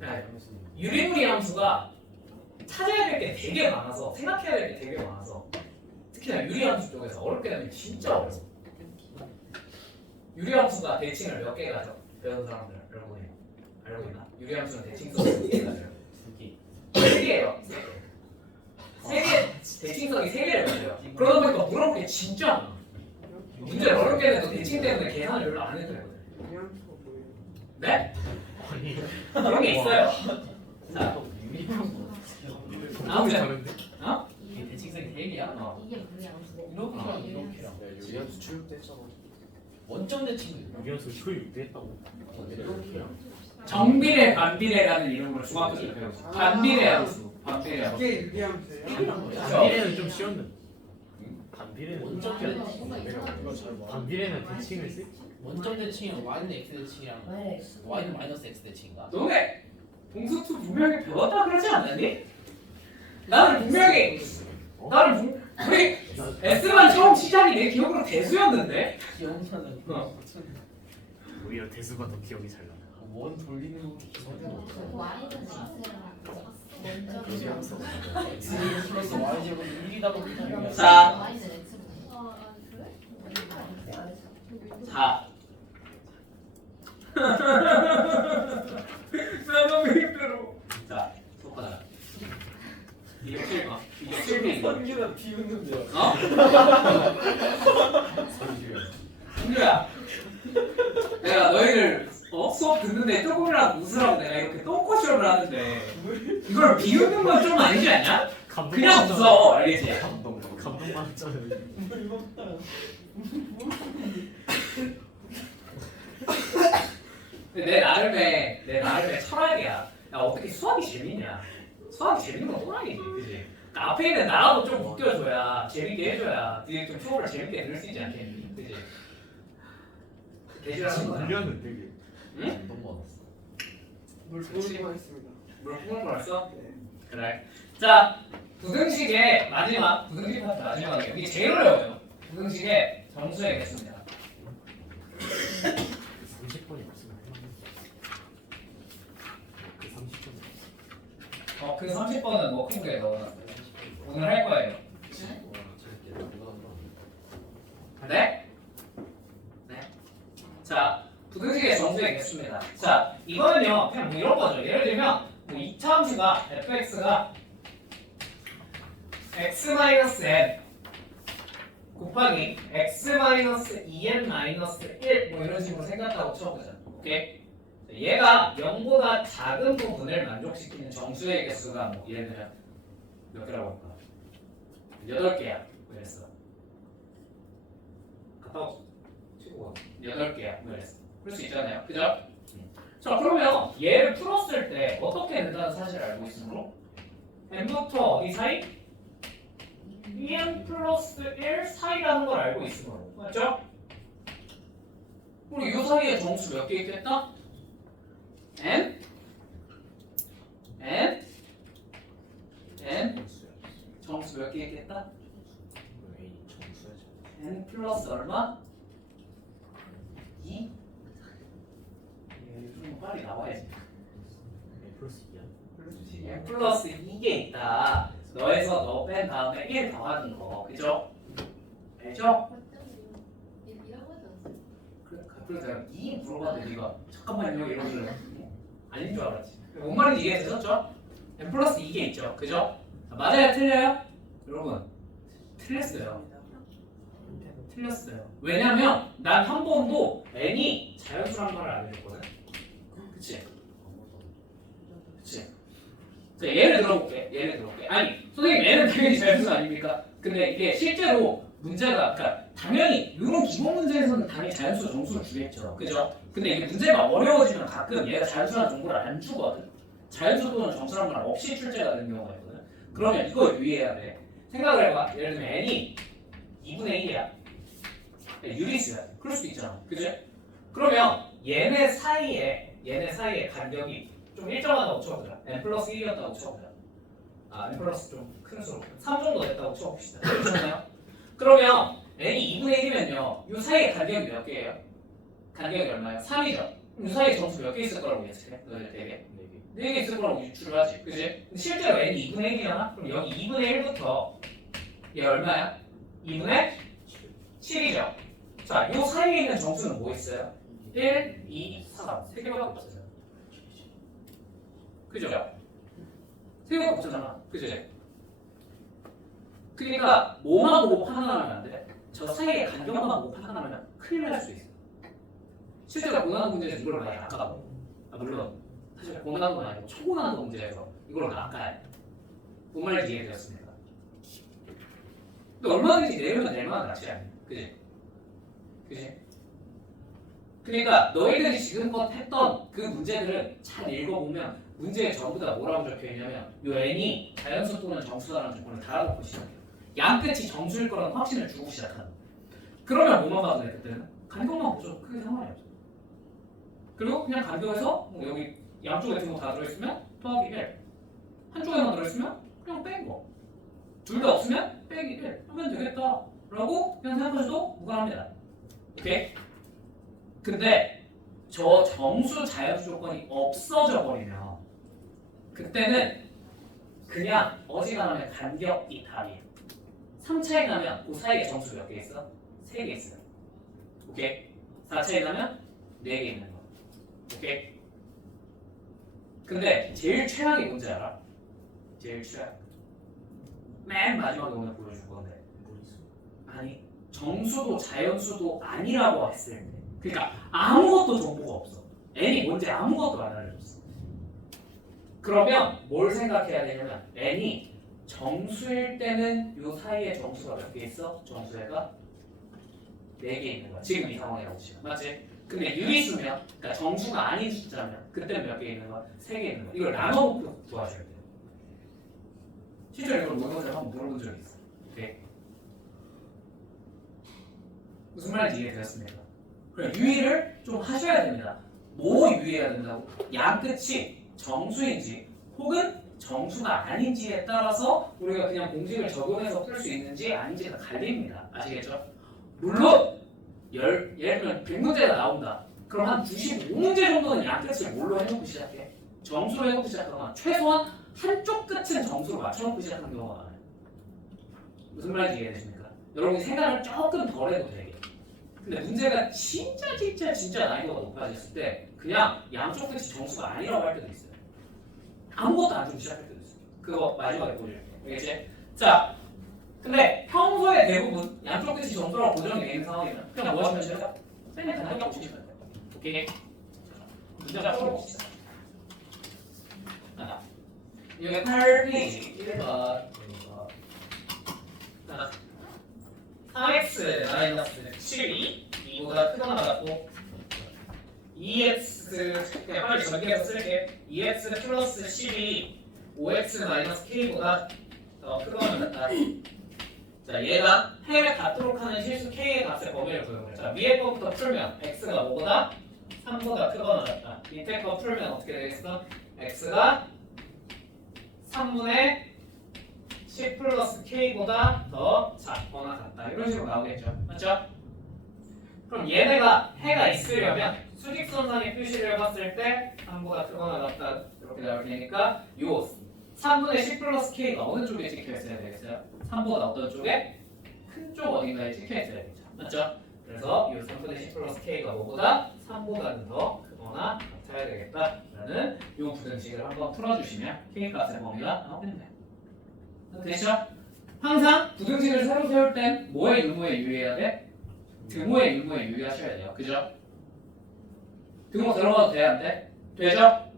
네. 유리무리 함수가 찾아야 될 게 되게 많아서 생각해야 될 게 되게 많아서 특히나 유리 함수 쪽에서 어렵게 되면 진짜 어려워. 유리 함수가 대칭을 몇 개 가져? 배운 사람들 여러분이 알고 있나? 유리 함수는 대칭성이 몇 개 가져요? 2개. 3개예요. 3개. 대칭성이 3개를 가져요. 그러다 보니까 물어볼 게 진짜 많아. 문제를 어렵게 내도 대칭 때문에 계산을 별로 안 해도 되거든. 네? 아니 그런 게 있어요. 자, 아무튼 다른데? 이게 대칭성이 대리야? 이게 뭐야? 이렇게랑 이렇게랑. 유리함수 출입됐잖아. 원점 대칭. 유리함수 초입 했다고. 이렇게랑. 정비례, 반비례라는 이름으로 중학교 때 배웠어. 반비례 함수. 반비례 함수. 이게 유리함수예요? 반비례는 좀 쉬웠는데. 반비례는 원점 쉽지 않아. 뭔가 이상하다. 반비례는 대칭을 쓰. 원점 대칭이랑 y는 x 대칭이랑 네. y는 마이너스 x 대칭인가? 너네 봉수투 분명히 배웠다 그러지 않았니? 나는 분명히 우리 S만 처음 시작이 내 기억으로 대수였는데. 기억나는 오히려 대수가 더 기억이 잘 나. 원 돌리는 거 Y는 X랑 유리함수. x 플러스 y 제곱 1이다 보니까 자. Y는 X로. 자. 나 너무 힘들어. 자, 손바닥. 이게 7번. 이게 7번. 선기는 비웃는데요. 어? 승규야. 내가 너희를 수업 듣는데 조금이라도 웃으라고 내가 이렇게 똥꼬쇼를 하는데 이걸 비웃는 건 좀 아니지 않냐? 그냥 웃어. 알겠지? 감동받았잖아요. 근데 내 나름의 철학이야. 야, 어떻게 수학이 재밌냐? 수학이 재밌는 건 호랑이지, 그지? 앞에 있는 나라도 좀 웃겨줘야, 재밌게 해줘야, 니네 좀 수업을 재밌게 들을 수 있지 않겠니? 그지? 대신하는 거야. 물렸는데 이게. 응? 너무 많았어. 물 부을 뻔했습니다. 물 뿜을 뻔했어? 네. 그래. 자, 부등식의 마지막, 부등식 파트 마지막에 여기 제일 어려워요. 부등식의 정수해야겠습니다. 30번이 없으면 할만해. 그 30번. 그 30번은 워킹부에 넣어놨어요. 오늘 할 거예요. 네? 네. 자, 부등식의 정수해야겠습니다. 자, 이거는요, 그냥 뭐 이런 거죠. 예를 들면, 뭐 2차 함수가, fx가 x-n 곱하기 x-2n-1 뭐 이런 식으로 생각하고 쳐보자. 오케이? 얘가 0보다 작은 부분을 만족시키는 정수의 개수가 뭐 예를 들면 몇 개라고 할까? 8개야. 그랬어. 갔다 와. 치고 와. 8개야. 그랬어. 그럴 수 있잖아요. 그죠? 자, 그러면 얘를 풀었을 때 어떻게 된다는 사실을 알고 있으므로 n부터 어디 사이? 2n 플러스 1 사이라는 걸 알고 있으므로 맞죠? 우리 이 사이에 정수 몇 개 있겠다? n? n? n? 정수 몇 개 있겠다? n 플러스 얼마? 2? 좀 빨리 나와야지. 플러스 2야? n 플러스 2개 있다. 너에서 너 뺀 다음에 1 더하는 거. 그죠? 알죠? 이라고 하지 않았어요? 그래서 내가 2 물어봤는데 네가 잠깐만요 이러길래 아닌 줄 알았지. 뭔 말인지 이해되셨죠? n 플러스 2개 있죠. 그죠? 맞아요? 틀려요? 여러분 틀렸어요. 틀렸어요. 왜냐면 난 한 번도 n이 자연수란 말을 안 해줬거든. 그치? 그치? 자, 예를 들어볼게. 아니 선생님 n은 당연히 자연수 아닙니까? 근데 이게 실제로 문제가 그러니까 당연히 이런 기본 문제에서는 당연히 자연수 정수를 주겠죠. 그죠? 근데 이게 문제가 어려워지면 가끔 얘가 자연수라는 정보를 안 주거든. 자연수 또는 정수란 말 없이 출제가 되는 경우가 있거든. 그러면 이거 유의해야 돼. 생각을 해봐. 예를 들면 n이 2분의 1이야. 유리수야. 그럴 수도 있잖아. 그지? 그러면 얘네 사이에 간격이 좀 일정하다고 쳐보자. n 플러스 1이었다고 쳐보자. n 플러스 좀 큰 수로 3 정도 됐다고 쳐봅시다. 그렇잖아요? 그러면 n이 2분의 1이면요. 이 사이에 간격이 몇 개예요? 간격이 얼마예요? 3이죠. 이 사이에 점수 몇 개 있을 거라고 예측해? 너희들 되게? 4개 있을 거라고 유추를 하지. 그지? 실제로 n이 2분의 1이잖아? 그럼 여기 2분의 1부터 얘 얼마야? 2분의 7이죠. 자, 요 사이에 있는 정수는 뭐 있어요? 1, 2, 3. 3개밖에 없어요. 그죠? 3개밖에 없잖아. 그죠? 그러니까 뭐만 보고 판단하면 안 돼. 저 사이의 간격만 보고 판단하면 큰일 날 수 있어. 실제로 고난도 문제에서 이걸 많이 낚아가고. 물론 사실 고난도는 아니고 초고난도 문제에서 이걸 낚아야 돼. 뭔 말인지 이해되었습니까? 근데 얼마든지 내려면 내려만 낫지 않니? 그지? 그지? 그러니까 너희들이 지금껏 했던 그 문제들은 잘 읽어보면 문제에 전부 다 뭐라고 적혀있냐면 요 n이 자연수 또는 정수다라는 조건을 달아놓고 시작해요. 양끝이 정수일 거라는 확신을 주고 시작하는. 그러면 뭐만 봐도 돼 그때는? 간격만 보죠. 크게 상관이 없어. 그리고 그냥 간격에서 뭐 여기 양쪽에 등호 다 들어있으면 더하기 1 한쪽에만 들어있으면 그냥 뺀 거. 둘 다 없으면 빼기 1 하면 되겠다 라고 그냥 생각하셔도 무관합니다. 오케이? 근데 저 정수 자연수 조건이 없어져 버리면 그때는 그냥 어지간하면 간격이 답이에요. 3차에 가면 그 사이에 정수 몇 개 있어? 3개 있어요. 오케이? 4차에 가면 4개 있는 거. 오케이? 근데 제일 최악이 뭔지 알아? 제일 최악. 맨 마지막에 오늘 보여줄 건데 아니 정수도 자연수도 아니라고 했을 때 그러니까 아무것도 정보가 없어. n이 뭔지 아무것도 안 알려줬어. 그러면 뭘 생각해야 되냐면 n이 정수일 때는 요 사이에 정수가 몇 개 있어? 정수애가 4개 있는 거야. 지금 이 상황이라고 치면 맞지? 근데 유리수면 그러니까 정수가 아닌 숫자면 그때는 몇 개 있는 거야? 3개 있는 거야. 이걸 나눠놓고 도와줘야 돼. 실제로 이걸 모의고사를 한번 물어본 적이 있어. 오케이? 무슨 말인지 이해되었습니까? 그럼 유의를 좀 하셔야 됩니다. 뭐 유의해야 된다고? 양끝이 정수인지 혹은 정수가 아닌지에 따라서 우리가 그냥 공식을 적용해서 풀 수 있는지 아닌지가 갈립니다. 아시겠죠? 물론 예를 들면 100문제가 나온다. 그럼 한 95문제 정도는 양끝을 뭘로 해놓고 시작해? 정수로 해놓고 시작하거나 최소한 한쪽 끝은 정수로 맞춰놓고 시작하는 경우가 많아요. 무슨 말인지 이해되십니까? 여러분이 생각을 조금 덜 해도 되게. 근데 문제가 진짜 난이도가 높아졌을 때 그냥 양쪽 끝이 정수가 아니라고 할 때도 있어요. 아무것도 안 주고 시작할 때도 있어요. 그거 마지막에 보여줄게요. 알겠지? 자, 근데 평소에 대부분 양쪽 끝이 정수라고 고정이 되어 있는 상황이면 그냥 뭐 하시면 돼요? 맨날 간단하게 보시면 돼요. 오케이? 문제 풀어봅시다. 여기 8페이지 1번 3x-7이 2보다 크거나 같고 2x 그냥 빨리 전개해서 쓸게 2x 플러스 10이 5x-k보다 더 크거나 같다. 자, 얘가 해를 갖도록 하는 실수 k의 값의 범위를 구해보자. 자, 위에 거부터 풀면 x가 5보다 3보다 크거나 같다. 밑에 거 풀면 어떻게 되겠어? x가 3분의 10 플러스 k보다 더 작거나 같다. 이런 식으로 나오겠죠. 맞죠? 그럼 얘네가 해가 있으려면 수직선상의 표시를 해봤을 때 3보다 크거나 같다. 이렇게 나올 테니까 요 3분의 10 플러스 k가 어느 쪽에 찍혀 있어야 되겠어요? 3보다 어떤 쪽에? 큰 쪽 어딘가에 찍혀 있어야 되겠죠. 맞죠? 그래서 이 3분의 10 플러스 k가 뭐보다 3보다는 더 크거나 같아야 되겠다라는 이 부등식을 한번 풀어주시면 k 값의 범위가 나옵니다. 됐죠? 항상 부등식을 새로 세울 땐 뭐에 유무에 유의해야 돼? 등호에 유무에 유의하셔야 돼요. 그죠? 등호 들어가도 돼야 안 돼? 되죠?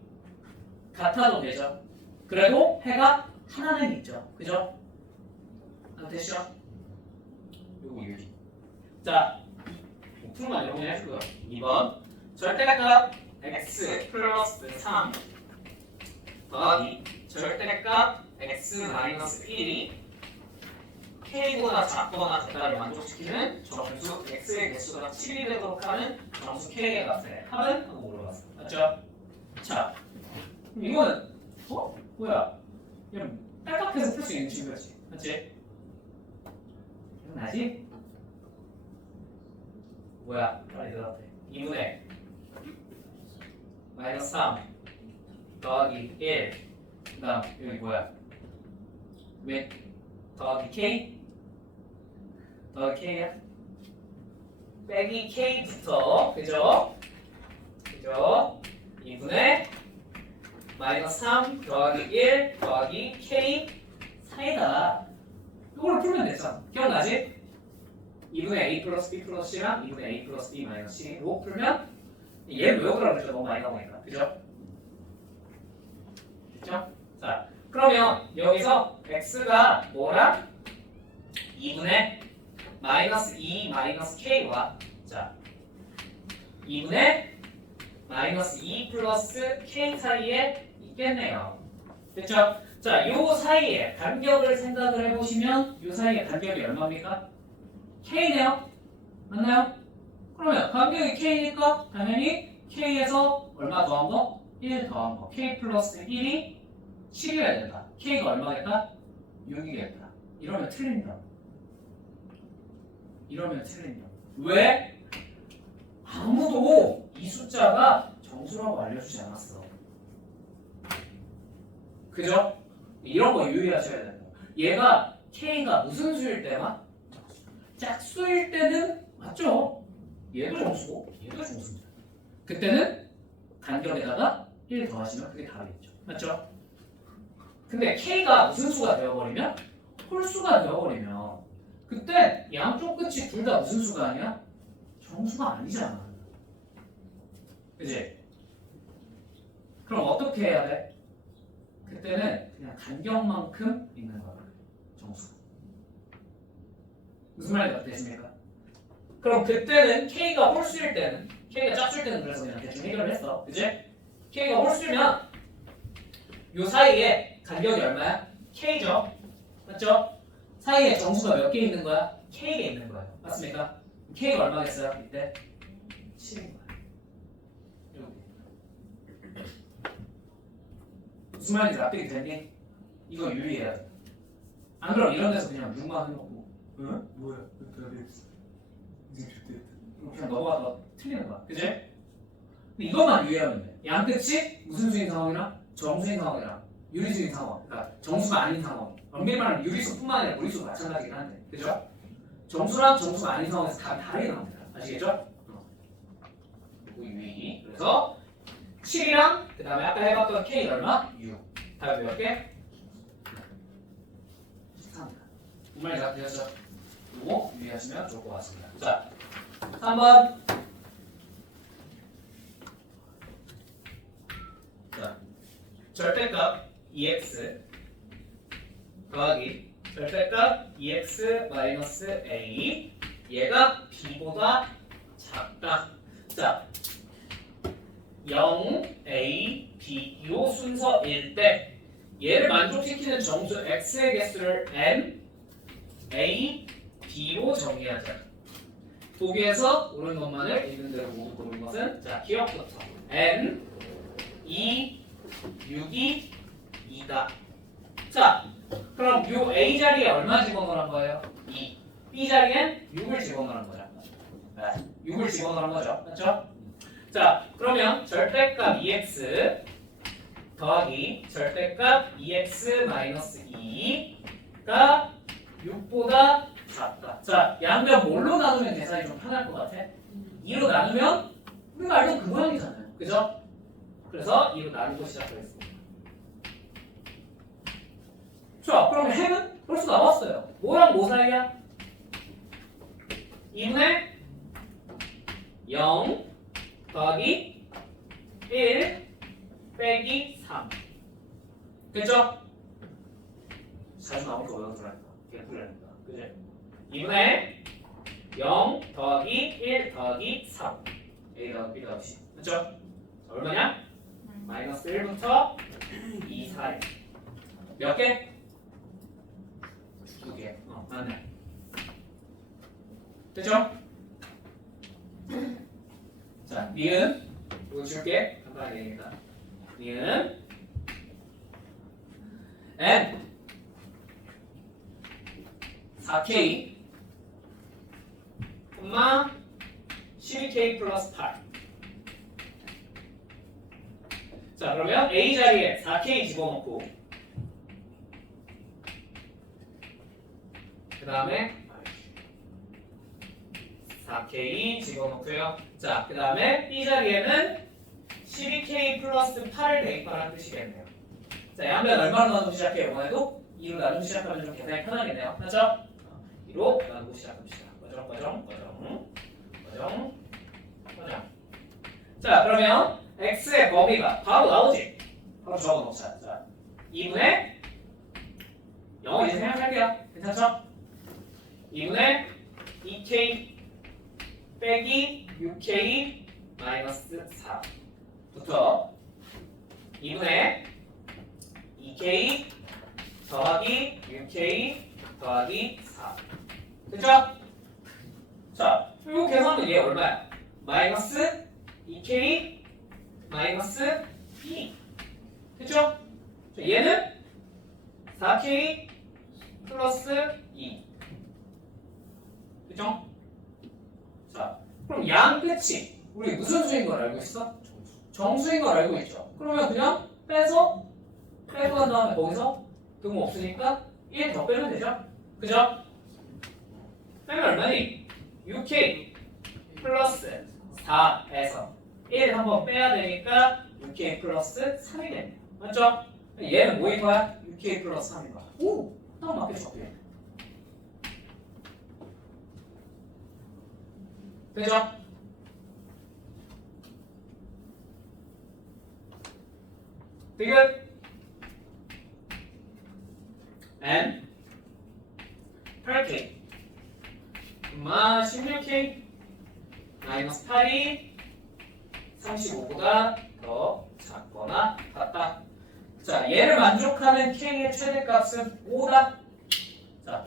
같아도 되죠? 그래도 해가 하나는 있죠. 그죠? 안 되시죠? 요거 유의. 자, 풀만 이렇게 해주고요. 2번 절대값 x 플러스 3 더하기 절대값 x 마이너스 1이 k보다 작거나 같다를 만족시키는 정수 x의 개수가 7이 되도록 하는 정수 k의 값의 합은? 하고 물어봤어. 맞죠? 자, 그럼 이거는 뭐야? 그냥 딸깍해서 풀 수 있는 친구였지. 맞지? 기억나지? 뭐야? 빨리 대답해. 2분의 마이너스 3 더하기 1 그 다음 여기 뭐야? 왜? 더하기 k? 더하기 k야? 빼기 k부터 그죠? 그죠? 2분의 마이너스 3 더하기 1 더하기 k 사이다. 이걸로 풀면 되잖아. 기억나지? 2분의 a 플러스 b 플러스 c랑 2분의 a 플러스 b 마이너스 c 이거 풀면 얘를 외우더라고 그랬죠. 너무 많이 나오니까. 그죠? 됐죠? 자, 그러면 여기서 x가 뭐랑 2분의 마이너스 2 마이너스 k와 자 2분의 마이너스 2 플러스 k 사이에 있겠네요. 됐죠? 자, 요 사이에 간격을 생각을 해보시면 요 사이에 간격이 얼마입니까? k네요. 맞나요? 그러면 간격이 k니까 당연히 k에서 얼마 더한 거? 1 더한 거. k 플러스 1이 7이어야 된다. k가 얼마겠다? 6이겠다. 이러면 틀린다. 이러면 틀린다. 왜? 아무도 이 숫자가 정수라고 알려주지 않았어. 그죠? 이런 거 유의하셔야 된다. 얘가 k가 무슨 수일 때만? 짝수일 때는 맞죠? 얘도 정수고 얘도 정수입니다. 그때는 간격에다가 1 더하시면 그게 답이겠죠. 맞죠? 근데 k가 무슨 수가 되어버리면? 홀수가 되어버리면 그때 양쪽 끝이 둘 다 무슨 수가 아니야? 정수가 아니잖아. 그치? 그럼 어떻게 해야 돼? 그때는 그냥 간격만큼 있는 거야. 정수. 무슨 말인지 어땠습니까? 그럼 그때는 k가 홀수일 때는 k가 짝수일 때는 그래서 그냥 대충 해결을 했어. 그치? k가 홀수면 요 사이에 간격이 얼마야? k죠? 맞죠? 사이에 정수가 몇 개 있는 거야? k가 있는 거야. 맞습니까? k가 얼마겠어요? 이때? 7인 거야. 무슨 말인지 납득이 되니? 이거 유의해야 돼. 안 그럼 이런 데서 그냥 6만 해놓고 응? 뭐야? 그냥 넘어가다가 틀리는 거야. 그치? 근데 이것만 유의하면 돼. 양 끝이 무슨 수인 상황이랑 정수인 상황이랑 유리수인 상황. 그러니까 정수가 아닌 상황. 엄밀히 말하면 유리수뿐만 아니라 무리수도 마찬가지긴 한데. 그죠? 정수랑 정수가 아닌 상황에서 답이 다르게 나옵니다. 아시겠죠? 그리고 유의. 그래서 7이랑 그 다음에 아까 해봤던 K 얼마? 6. 답이 몇 개? 13입니다. 그 말이 다 되었죠? 이거 유의하시면 좋을 것 같습니다. 자, 3번. 자, 절대값 2x 더하기 절대값 2x 마이너스 a 얘가 b보다 작다. 자, 0, a, b 요 순서일 때 얘를 만족시키는 정수 x의 개수를 n, a, b로 정의하자. 보기에서 옳은 것만을 있는 대로 모두 고른 것은 자 기억부터 n, 2, 6이 2다. 자, 그럼 요 a 자리에 얼마 집어넣은 거예요? 2. b 자리엔 6을 집어넣은 거죠. 네, 6을 집어넣은 거죠. 맞죠? 자, 그러면 절대값 2x 더하기 절대값 2x-2가 6보다 작다. 자, 양변 뭘로 나누면 계산이 좀 편할 것 같아? 2로 나누면 우리가 알던 그 모양이잖아요. 그죠? 그래서 2로 나누고 시작하겠습니다. 자, 그럼 핵은 벌써 나왔어요. 뭐랑 뭐 사이야? 2분의 0 더하기 1 빼기 3. 그죠? 자주 나오니까 어려워서라니까. 개뿔이라니까. 그지? 2분의 0 더하기 1 더하기 3. A 더하기 B 더하기 C. 그죠? 자, 얼마냐? 마이너스 1부터 2 사이. 몇 개? 2개. 맞네. 됐죠? 자, 니은 이거 줄게. 간단하게 얘기합니다. 니은 n 4k 12k 플러스 8. 자, 그러면 A 자리에 4k 집어넣고 그 다음에 4k 집어넣고요. 자, 그 다음에 B 자리에는 12k 플러스 8을 대입하라는 뜻이겠네요. 자, 양변 얼마로 나누고 시작해요? 이번에도 2로 나누고 시작하면 좀 계산이 편하겠네요. 맞죠? 2로 나누고 시작합시다. 과정. 자, 그러면 x의 범위가 바로 나오지? 바로 적어놓자. 자, 2분의 0 이제 생각할게요. 괜찮죠? 2분의 2k 빼기 6k 마이너스 4부터 2분의 2k 더하기 6k 더하기 4. 그쵸? 자, 이거 계산하면 얘 얼마야? 마이너스 2k 마이너스 2. 그쵸? 자, 얘는 4k 플러스 2. 그쵸? 자, 그럼 양 끝이 우리 무슨 수인 걸 알고 있어? 정수인 걸 알고 있죠. 그러면 그냥 빼고 한 다음에 거기서 등호 없으니까 1 더 빼면 되죠? 그죠? 빼면 얼마니? 6k 플러스 4에서 1 한번 빼야 되니까 6k 플러스 3이 되네요. 맞죠? 얘는 뭐인 거야? 6k 플러스 3인 거야. 오! 딱 맞게 적혀요. 되죠? 디귿 n 8k 16k 마이너스 8이 35보다 더 작거나 같다. 자, 얘를 만족하는 k의 최대값은 5다. 자,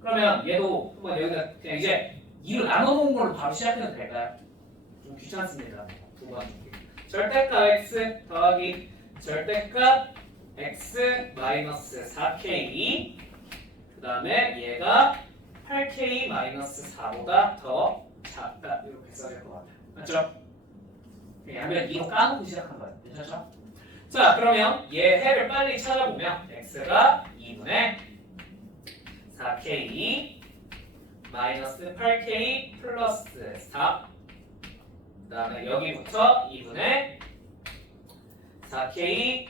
그러면 얘도 한번 여기다 그냥 이제 2로 나눠놓은 걸로 바로 시작해도 될까요? 좀 귀찮습니다. 두 번 줄게. 절대값 x 더하기 절대값 x 마이너스 4k 그 다음에 얘가 8k 마이너스 4보다 더 작다. 이렇게 써질 것 같아요. 맞죠? 양변 2로 까놓고 시작한 거예요. 괜찮죠? 자, 그러면 얘 해를 빨리 찾아보면 x가 2분의 4k 마이너스 8k 플러스 4 그 다음에 여기부터 2분의 4k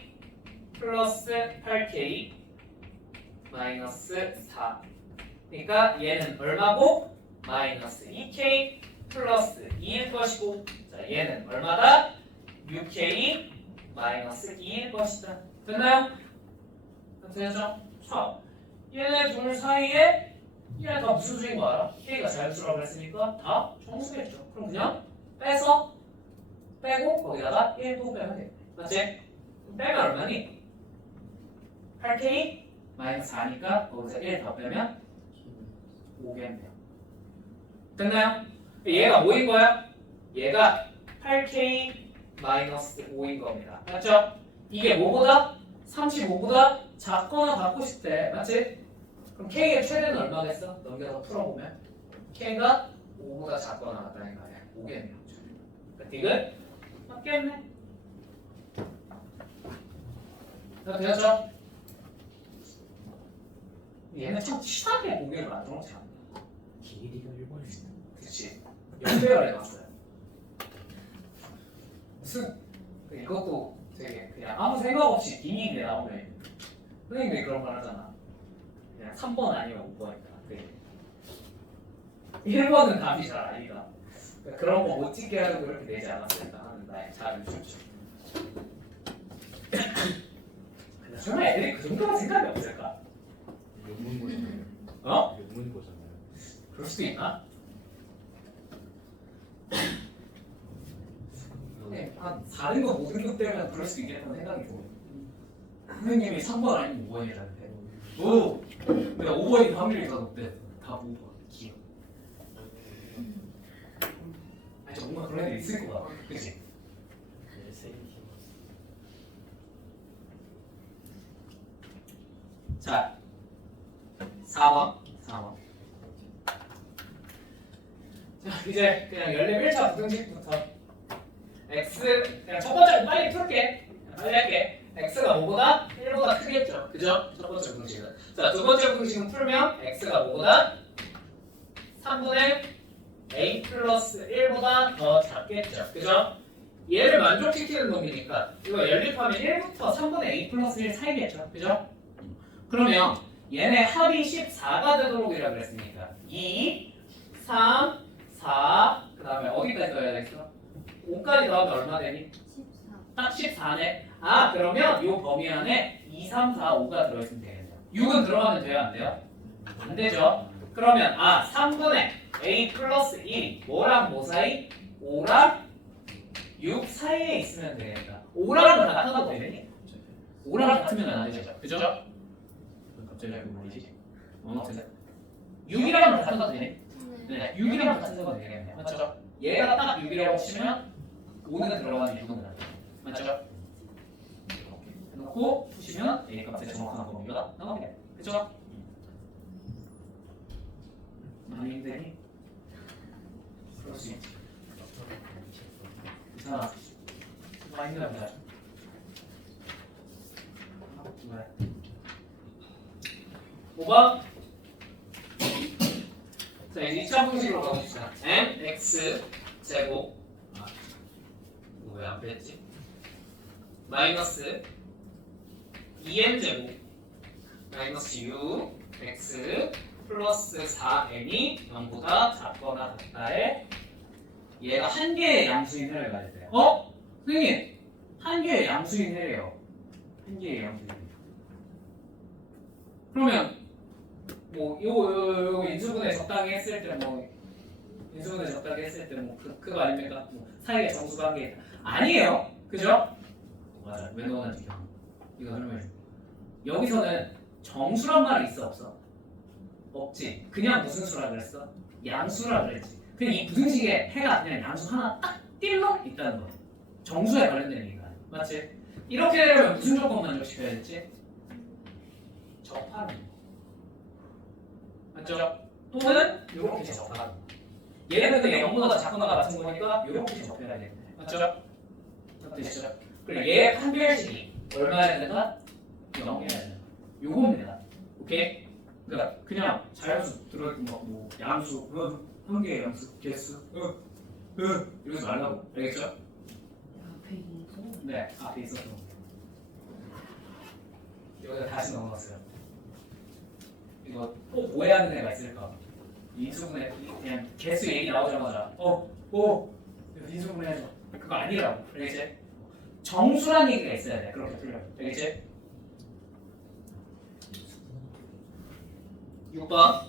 플러스 8k 마이너스 4 그러니까 얘는 얼마고? 마이너스 2k 플러스 2일 것이고 자, 얘는 얼마다? 6k 마이너스 2일 것이다. 됐나요? 됐죠? 자, 얘네 둘 사이에 얘네 다 무슨 수인 거 알아? k가 자연수라고 했으니까 다 정수겠죠. 그럼 그냥 빼서 빼고 거기다가 1도 빼면 돼. 맞지? 빼면 얼마니? 8k 마이너스 4니까 거기서 1 더 빼면 5겠네요. 됐나요? 얘가 뭐인 거야? 얘가 8k 마이너스 5인 겁니다. 맞죠? 이게 뭐보다? 35보다 작거나 같고 싶대. 맞지? 그럼 k의 최대는 얼마겠어? 넘겨서 풀어보면 k가 5보다 작거나 같다는 거야. 5겠네요. 디귿 맞겠네. 되었죠? 얘는 참 치사하게 공개를 만들어 놓지 않나? 길이가 1번이었어. 그치. 연대열에 나왔어요. 무슨 이것도 되게 그냥 아무 생각 없이 기믹에 나오면 선생님들이 그런 말 하잖아. 그냥 3번 아니면 5번이다. 그게. 1번은 답이 잘 아니다. 그러니까 그런 거 못 찍게 하려고 이렇게 내지 않았을까 하는 나의 작은 추측. 근데 설마 애들이 그 정도는 생각이 없을까? 용문고잖아요. 어? 용문고잖아요. 그럴 수도 있나? 네, 한 4등급, 5등급 되면 그럴 수도 있겠다는 생각이 들어요. 선생님이 3번 아니면 5번이라는데 오! 근데 5번이 확률이 더 높대. 다 5번. 기억. 아니 정말 그런 애들 있을 거야. 그치? 자, 4번. 자, 이제 그냥 연립 1차 부등식부터 x 그냥 첫 번째로 빨리 풀게. 빨리 할게. x가 5보다 1보다 크겠죠. 그죠? 첫 번째 부등식은. 자, 두 번째 부등식은 풀면 x가 5보다 3분의 a 플러스 1보다 더 작겠죠. 그죠? 얘를 만족시키는 놈이니까 이거 연립하면 1부터 3분의 a 플러스 1 사이겠죠. 그죠? 그러면 얘네 합이 14가 되도록이라 그랬으니까 2, 3, 4, 그 다음에 어디까지 넣어야 되겠어? 5까지 넣으면 얼마 되니? 14. 딱 14네. 아 그러면 이 범위 안에 2, 3, 4, 5가 들어있으면 되겠네요. 6은 들어가면 돼요? 안 돼요? 안 되죠. 그러면 3분의 a 플러스 1이 뭐랑 뭐 사이? 5랑 6 사이에 있으면 되겠다. 5랑 같아도 되니? 5랑 같으면 안 되죠. 그죠? 갑자기 왜 모르지? 아무튼 6이랑 같아도 되니? 네, 6이랑 같은 거가 되겠네요. 맞죠? 얘가 딱 6이라고 치면 5는 들어가는 6은 안 돼. 맞죠? 이렇게 해놓고 푸시면 A 값의 정확한 범위가 나오게. 그죠? 많이 힘드니? 그럴 수 있지. 괜찮아. 많이 힘들다. 왜? 5번. 자, 이제 2차 공식으로 가봅시다. mx 제곱 왜 안 뺐지? 마이너스 2n 제곱 마이너스 6x 플러스 4n이 0보다 작거나 같다에 얘가 한 개의 양수인 해를 가질 때 선생님! 한 개의 양수인 해래요. 한 개의 양수인 해. 그러면 뭐 요 인수분해 적당히 했을 때 인수분해 적당히 했을 때 그거 아닙니까? 사이에 정수 관계 아니에요. 그죠? 맞아. 왜 넣어놨지? 이거 설명해 줘. 여기서는 정수란 말이 있어 없어? 없지. 그냥 무슨 수라 그랬어? 양수라 그랬지. 그냥 이 부등식에 해가 그냥 양수 하나 딱 띨렁 있다는 거. 정수에 관련된 얘기가 아니야. 맞지? 이렇게 되려면 무슨 조건 만족시켜야 될지? 접하는 거. 맞죠? 또는 이렇게 접하는 거. 얘는 근데 0보다 작거나 같은 거니까 이렇게 접해야 되겠네. 맞죠? 되시죠? 그리고 얘 판별식이 얼마여야 된다? 0이어야 된다. 요겁니다. 오케이? 그러니까 그냥 자연수 들어있는 뭐 양수, 한 개의 양수, 개수, 이러지 말라고. 알겠죠? 앞에 있는 거. 네, 앞에 있었던 거. 여기다 다시 넣어놨어요. 이거 꼭 오해하는 애가 있을까? 인수분해 그냥 개수 얘기 나오자마자 인수분해 해줘. 그거 아니라고. 알겠지? 정수란 얘기가 있어야 돼. 그렇게 풀려면. 알겠지? 6번.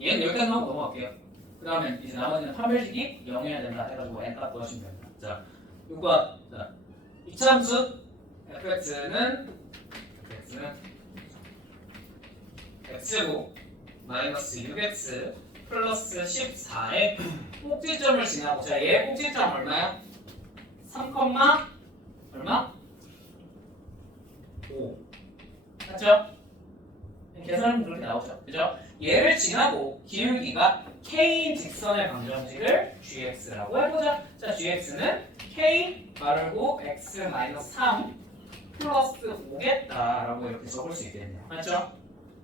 얘는 여기까지만 하고 넘어갈게요. 그 다음에 이제 나머지는 판별식이 0이어야 된다 해가지고 n값 넣으시면 됩니다. 자, 6번. 자, 이차함수 fx는 x제곱 마이너스 6x 플러스 14의 꼭지점을 지나고 자, 얘 꼭지점 얼마야? 3, 얼마? 5 맞죠? 계산하면 그렇게 나오죠. 그죠? 얘를 지나고 기울기가 K인 직선의 방정식을 gx라고 해보자. 자, gx는 K 마르고 x-3 플러스 5겠다라고 이렇게 적을 수 있겠네요. 맞죠?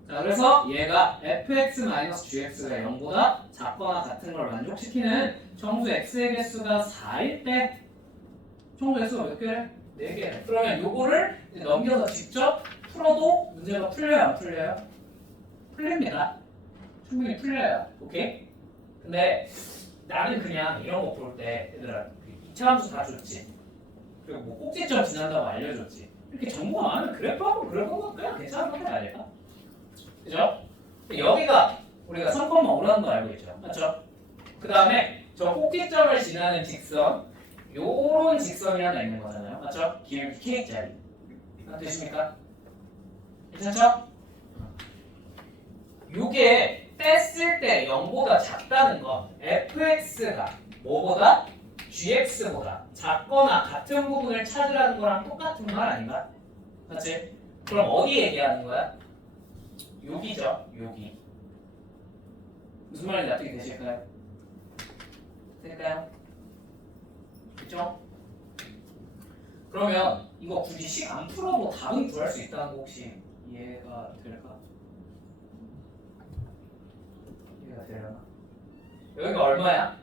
자, 그래서 얘가 fx-gx가 0보다 작거나 같은 걸 만족시키는 정수 x의 개수가 4일 때 정수 x가 몇 개래? 4개. 그러면 요거를 이제 넘겨서 직접 풀어도 문제가 풀려요, 안 풀려요? 풀립니다. 충분히 풀려요. 오케이? 근데 나는 그냥 이런 거 볼 때 얘들아 이차함수 다 줬지. 그리고 뭐 꼭지점 지난다고 알려줬지. 이렇게 정보가 많으면 그래프하고 그래프하고 그냥 괜찮은 거 아닐까? 그죠? 여기가 우리가 3,5라는 거 알고 있죠? 맞죠? 그 다음에 저 꼭지점을 지나는 직선 요런 직선이 하나 있는 거잖아요. 맞죠? 기울기 K짜리. 되십니까? 괜찮죠? 요게 뺐을 때 0보다 작다는 건 fx가 뭐보다? gx보다 작거나 같은 부분을 찾으라는 거랑 똑같은 말 아닌가? 맞지? 그럼 어디 얘기하는 거야? 여기죠. 여기. 무슨 말인지 어떻게 되실까요? 될까요? 그쵸? 그러면 이거 굳이 식 안 풀어도 답은 구할 수 있다는 거 혹시 이해가 될까? 이해가 되려나? 여기가 얼마야?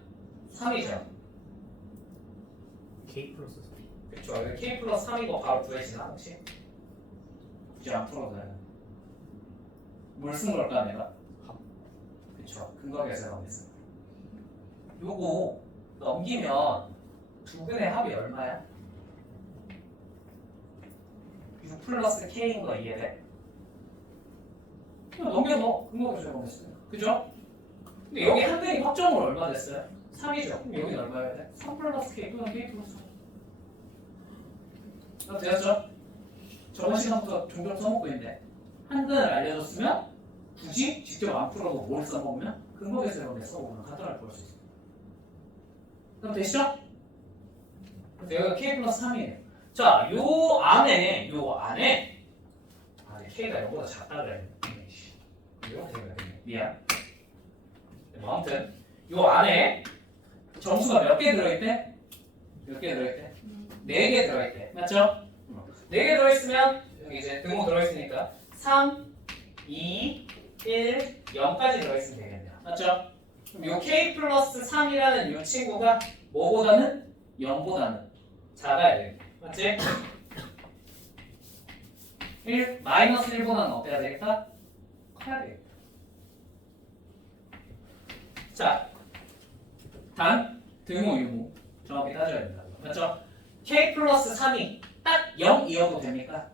3이죠. K 플러스 3. 그쵸. 여기 K 플러스 3이고 바로 구해지나 혹시? 굳이 안 풀어도 돼. 뭘 쓴 걸까 내가? 그쵸. 근거 계산하겠어. 요거 넘기면 두 근의 합이 얼마야? 6 플러스 K인 거 이해돼? 그냥 넘겨서 근거 계산하겠어요. 그죠? 근데 여기 한 근이 확정으로 얼마 됐어요? 3이죠. 그럼 여기는 얼마여야 돼? 3 플러스 K 또는 K 플러스 3. 되었죠? 저번 시간부터 종종 써먹고 있는데 한 근을 알려줬으면 굳이 직접 안 풀어도 뭘 써먹으면 근거 계산을 써보면 간단하게 볼 수 있어요. 그럼 되시죠? 여기가 K 플러스 3이에요. 자, 요 안에 K가 0보다 작다 그래. 이렇게 되겠네. 미안. 뭐 아무튼 요 안에 정수가 몇 개 들어있대? 몇 개 들어있대? 4개 들어있대. 맞죠? 4개 들어있으면 여기 이제 등호 들어있으니까 3, 2, 1, 0까지 들어있으면 되겠네요. 맞죠? 그럼 요 K 플러스 3이라는 요 친구가 뭐보다는? 0보다는 작아야 돼요. 맞지? 1, 마이너스 1보다는 어때야 되겠다? 커야 되겠다. 자, 단, 등호, 유무 정확히 따져야 된다. 맞죠? K 플러스 3이 딱 0이어도 됩니까?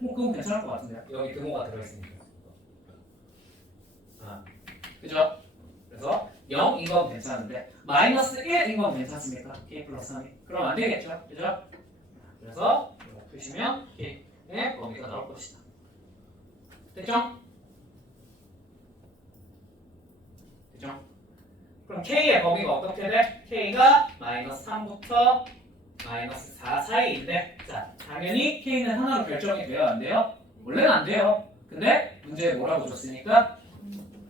뭐 그건 괜찮을 것 같은데요. 여기 등호가 들어있으니까. 그죠? 그래서 0인 건 괜찮은데 마이너스 1인 건 괜찮습니까? K 플러스 3이. 그럼 안 되겠죠? 그죠? 그래서 이거 푸시면 K의 범위가 나올 것이다. 됐죠? 됐죠? 그럼 K의 범위가 어떻게 돼? K가 마이너스 3부터 마이너스 4 사이인데 자, 당연히 K는 하나로 결정이 돼요? 안 돼요? 원래는 안 돼요. 근데 문제에 뭐라고 줬으니까?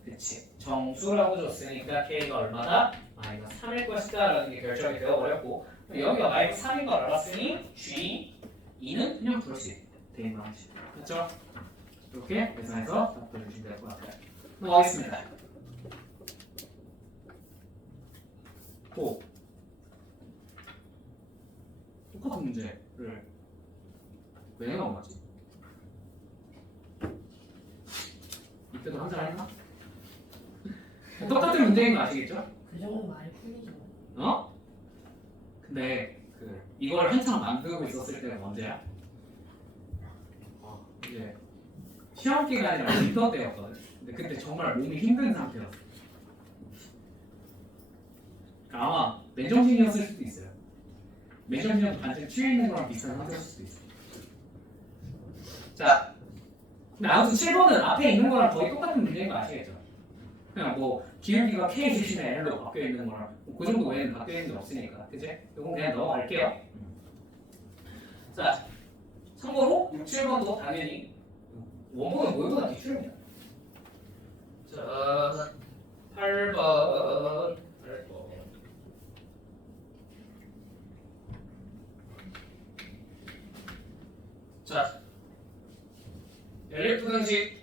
그치. 정수라고 줬으니까 K가 얼마다? 마이너스 3일 것이다 라는 게 결정이 되어버렸고 여기가 마이너스 3인 걸 알았으니 G 2는 그냥 부를 수 있대. 대입만 하시고. 그렇죠? 이렇게 계산해서 답 보내주시면 될 것 같아요. 넘어가겠습니다. 또 똑같은 문제를 왜 넘어가지? 이때도 한잔 할까? 똑같은 문제인 거 아시겠죠? 그 정도 많이 풀리죠. 어? 근데 이걸 한창 만들고 있었을 때가 언제야? 이제 시험 기간이 아니라 인터 때였거든. 근데 그때 정말 몸이 힘든 상태였어. 그러니까 아마 맨정신이었을 수도 있어요. 맨정신이어도 단순히 취해 있는 거랑 비슷한 상태였을 수도 있어. 자, 근데 아무튼 7번은 앞에 있는 거랑 거의 똑같은 문제인 거 아시겠죠? 그냥 뭐 기울기가 K 대신에 L로 바뀌어 있는 거랑 그 정도 외에는 바뀌어 있는 게 없으니까, 그치? 이건 그냥 넘어갈게요. 자, 참고로 6, 7번도 당연히 원본은 모의보다 기출입니다. 자, 8번. 자, 연립부등식,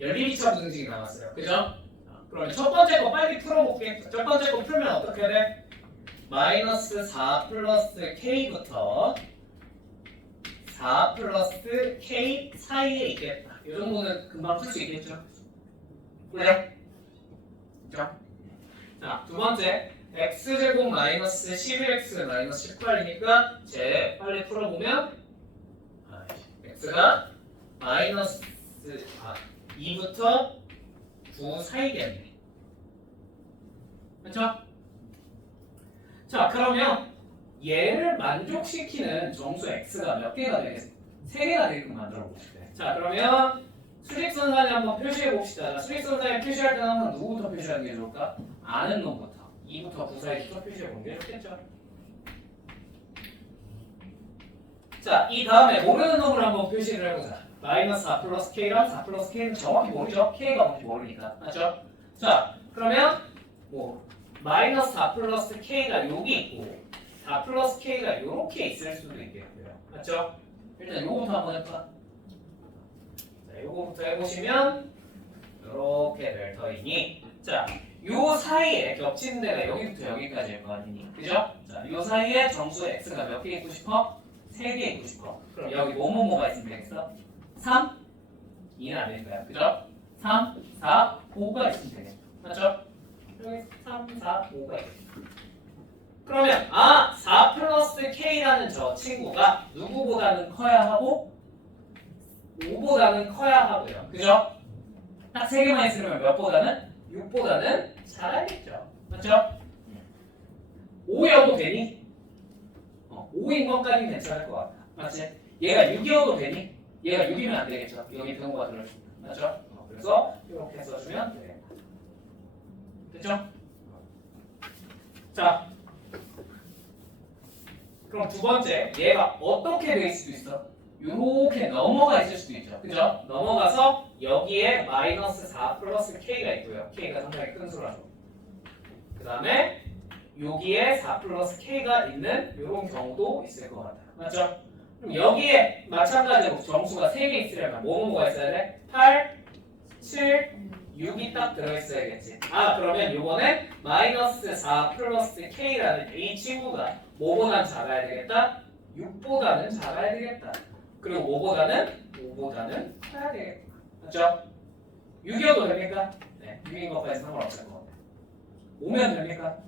연립이차 부등식이 나왔어요. 그죠? 그러면 첫 번째 거 빨리 풀어볼게. 첫 번째 거 풀면 어떻게 돼? 마이너스 4 플러스 k부터 4 플러스 k 사이에 있겠다. 이 정도는 금방 풀 수 있겠죠? 그래요? 그죠? 자, 두 번째 x제곱 마이너스 11x 마이너스 18이니까 제 빨리 풀어보면 x가 마이너스 2부터 9 사이겠네. 그렇죠? 자, 그러면 얘를 만족시키는 정수 x가 몇 개가 되겠어? 3개가 되게끔 만들어 봅시다. 자, 그러면 수직선상에 한번 표시해 봅시다. 수직선상에 표시할 때는 항상 누구부터 표시하는 게 좋을까? 아는 놈부터 2부터 9 사이부터 표시해 보는 게 좋겠죠. 자, 이 다음에 모르는 놈을 한번 표시를 해보자. 마이너스 4 플러스 k랑 4 플러스 k는 정확히 모르죠? k가 뭔지 모르니까. 맞죠? 자, 그러면 뭐 마이너스 4 플러스 k가 여기 있고 4 플러스 k가 이렇게 있을 수도 있겠고요. 맞죠? 일단 요거부터 한번 해볼까? 자, 요거부터 해보시면 이렇게 될 터이니, 자, 요 사이에 겹치는 데가 여기부터 여기까지일 거 아니니, 그죠? 자, 요 사이에 정수 x가 몇 개 있고 싶어? 3개 있고 싶어. 그럼 여기 뭐뭐뭐가 있으면 되겠어? 3, 2는 안 되니까요. 그죠? 3, 4, 5가 있으면 되겠죠. 맞죠? 여기 3, 4, 5가 있겠죠. 그러면 4 플러스 k라는 저 친구가 누구보다는 커야 하고 5보다는 커야 하고요. 그죠? 딱 3개만 있으면 몇보다는? 6보다는 작아야겠죠. 맞죠? 5여도 되니? 5인 것까지는 괜찮을 것 같아. 맞지? 얘가 6이어도 되니? 얘가 6이면 안 되겠죠. 여기 등호가 들어있습니다. 맞죠? 그래서 이렇게 써주면 되겠다. 됐죠? 자, 그럼 두 번째, 얘가 어떻게 돼 있을 수도 있어? 이렇게 넘어가 있을 수도 있죠. 그죠? 넘어가서 여기에 마이너스 4 플러스 k가 있고요. k가 상당히 큰 수라서. 그 다음에 여기에 4 플러스 k가 있는 이런 경우도 있을 것 같아요. 맞죠? 그럼 여기에 마찬가지로 정수가 3개 있으려면 뭐가 있어야 돼? 8, 7, 6이 딱 들어있어야겠지. 그러면 요번에 마이너스 4 플러스 k라는 이 친구가 뭐보다는 작아야 되겠다? 6보다는 작아야 되겠다. 그리고 뭐보다는? 5보다는 커야 되겠다. 맞죠? 6이어도 됩니까? 네, 6인 것까지 상관없을 것 같아요. 5면 됩니까?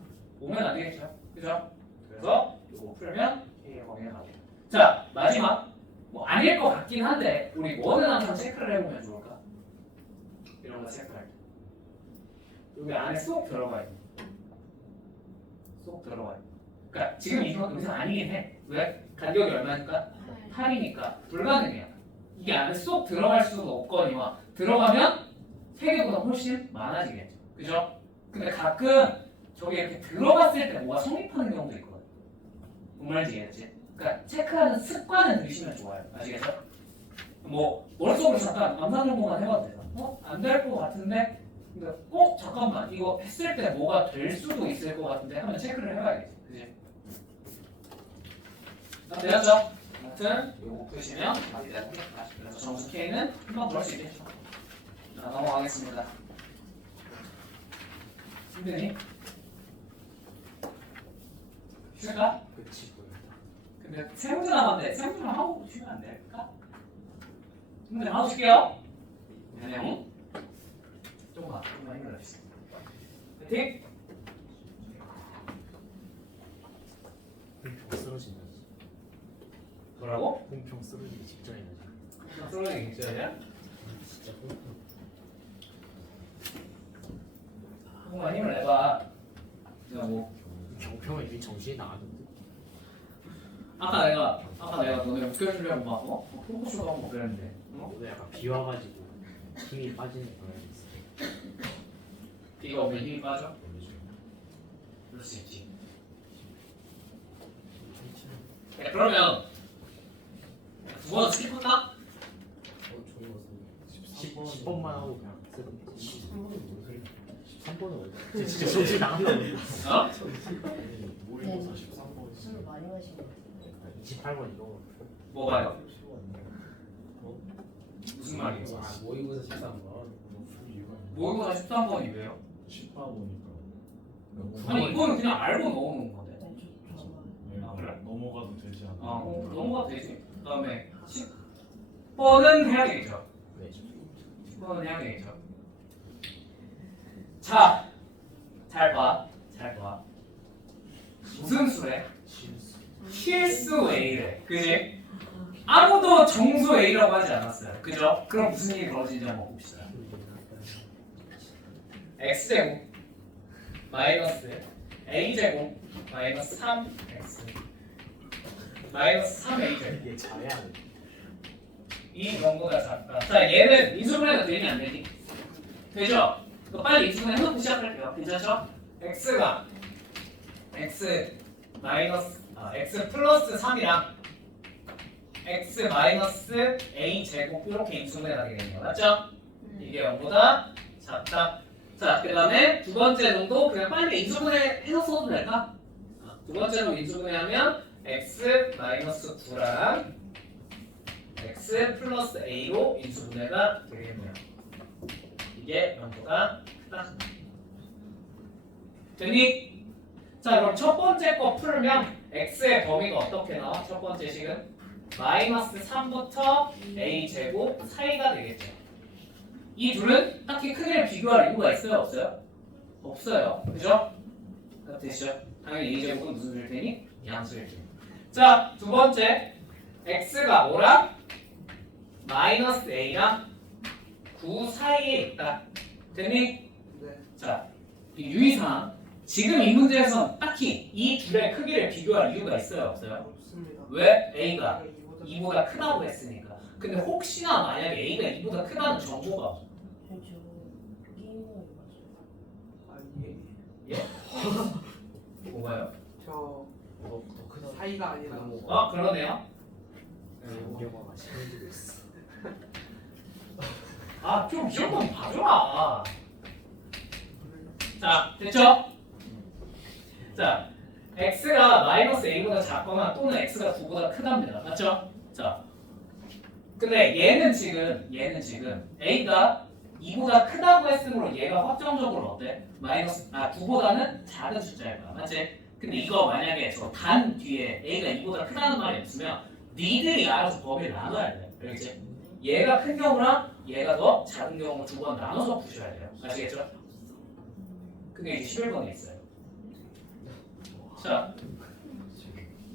5면 안 되겠죠? 그죠? 그래서 이거 풀면 K의 범위가 나오겠다. 자, 마지막. 뭐 아닐 것 같긴 한데 우리 뭐는 항상 체크를 해보면 좋을까? 이런 거 체크할 때. 여기 안에 쏙 들어가야 돼. 쏙 들어가야 돼. 그러니까 지금 이 정도는 아니긴 해. 왜? 간격이 얼마니까? 8이니까 불가능해요. 이게 안에 쏙 들어갈 수도 없거니와 들어가면 3개보다 훨씬 많아지겠죠. 그죠? 근데 가끔 저기 이렇게 들어갔을 때 뭐가 성립하는 경우도 있거든. 뭔 말인지 이해했지? 그러니까 체크하는 습관을 들이시면 좋아요. 아시겠죠? 뭐 머릿속으로 잠깐 암산 정보만 해봐도 돼요. 안 될 것 같은데 근데 잠깐만 이거 했을 때 뭐가 될 수도 있을 것 같은데 하면 체크를 해봐야겠지. 그지? 되었죠? 아무튼 요거 푸시면 답이 되겠다. 그래서 정수 K는 금방 구할 수 있겠죠. 자, 넘어가겠습니다. 힘드니? 쉴까? 끝이 보인다. 근데 세 문제 남았는데 세 문제만 하고 쉬면 안 될까? 문제 하나 줄게요. 내용 조금만 힘을 내주세요. 파이팅! 공평 쓰러진다. 뭐라고? 공평 쓰러지기 직전이다. 쓰러지기 직전이야? 진짜 공평. 조금만 힘을 내봐. 내가 뭐 경평은 이미 정신이 나갔는데. 아까 내가 너네 웃겨주려고 막 포커쇼도 하고 막 그랬는데 너도 약간 비 와가지고 힘이 빠지는 경향이 있어. 비가 오면 힘이 빠져? 그럴 수 있지. 그러면 두 번 스킵할까? 좋은 것 같은데. 10번만 하고 그냥 쓰면 되지. 13번은 무슨 소리야? 13번은 왜? 진짜 손질 당한다. 어? 모의고사 13번. 술 많이 마신 것 같은데. 28번 이거. 뭐가요? 무슨 말이에요? 아, 모의고사 13번. 모의고사 13번이 왜요? 14보니까 아니 이거는 그냥 알고 넣어놓은 건데. 저 그래? 넘어가도 되지 않나? 넘어가도 되지. 그 다음에 10번은 해야 되겠죠. 네. 10번은 해야 되겠죠. 자, 잘 봐. 잘 봐. 무슨 수래? 실수 A래. 그지? 아무도 정수 A라고 하지 않았어요. 그죠? 그럼 무슨 일이 벌어지는지 한번 봅시다. X제곱 마이너스 A제곱 마이너스 3X 마이너스 3A제곱 이게 잘해야 돼. 이 정보가 작다. 자, 얘는 인수분해가 되니 안 되니? 되죠? 그럼 빨리 인수분해 해놓고 시작할게요. 괜찮죠? X가 X 마이너스 X 플러스 3이랑 X 마이너스 A 제곱 이렇게 인수분해가 되겠네요. 맞죠? 이게 0보다 작다. 자, 그 다음에 두 번째 놈도 그냥 빨리 인수분해 해서 써도 될까? 두 번째 놈 인수분해하면 X 마이너스 9랑 X 플러스 A로 인수분해가 되겠네요. 이게 0보다 크다. 됐니? 자, 그럼 첫 번째 거 풀면 X의 범위가 어떻게 나와? 첫 번째 식은 마이너스 3부터 A 제곱 사이가 되겠죠. 이 둘은 딱히 크기를 비교할 이유가 있어요? 없어요? 없어요. 그죠? 되시죠? 당연히 A 제곱은 무슨 수일 테니? 양수일 테니. 자, 두 번째 X가 뭐랑? 마이너스 A랑 9 사이에 있다. 됐니? 네. 자, 이 유의사항. 지금 이 문제에서 딱히 이 둘의 크기를 비교할 이유가 있어요? 없어요? 없습니다. 왜? A가 이보다 2보다 크다고 했으니까. 근데 혹시나 만약에 A가 2보다 크다는 정보가 저 게임을 아니 뭐가요? 저 더 크다. 사이가 아니라 그러네요. 영화가 심해지고 있어. 좀 이런 건 봐줘라. 자, 됐죠? 자, x가 마이너스 a보다 작거나 또는 x가 9보다 크답니다. 맞죠? 자, 근데 얘는 지금 a가 2보다 크다고 했으므로 얘가 확정적으로 어때? 마이너스 9보다는 작은 숫자일 거야. 맞지? 근데 이거 만약에 저 단 뒤에 a가 2보다 크다는 말이 없으면 니들이 알아서 범위를 나눠야 돼. 알겠지? 얘가 큰 경우랑 얘가 더 작은 경우 두 번 나눠서 푸셔야 돼요. 아시겠죠? 그게 이제 11번에 있어요. 자,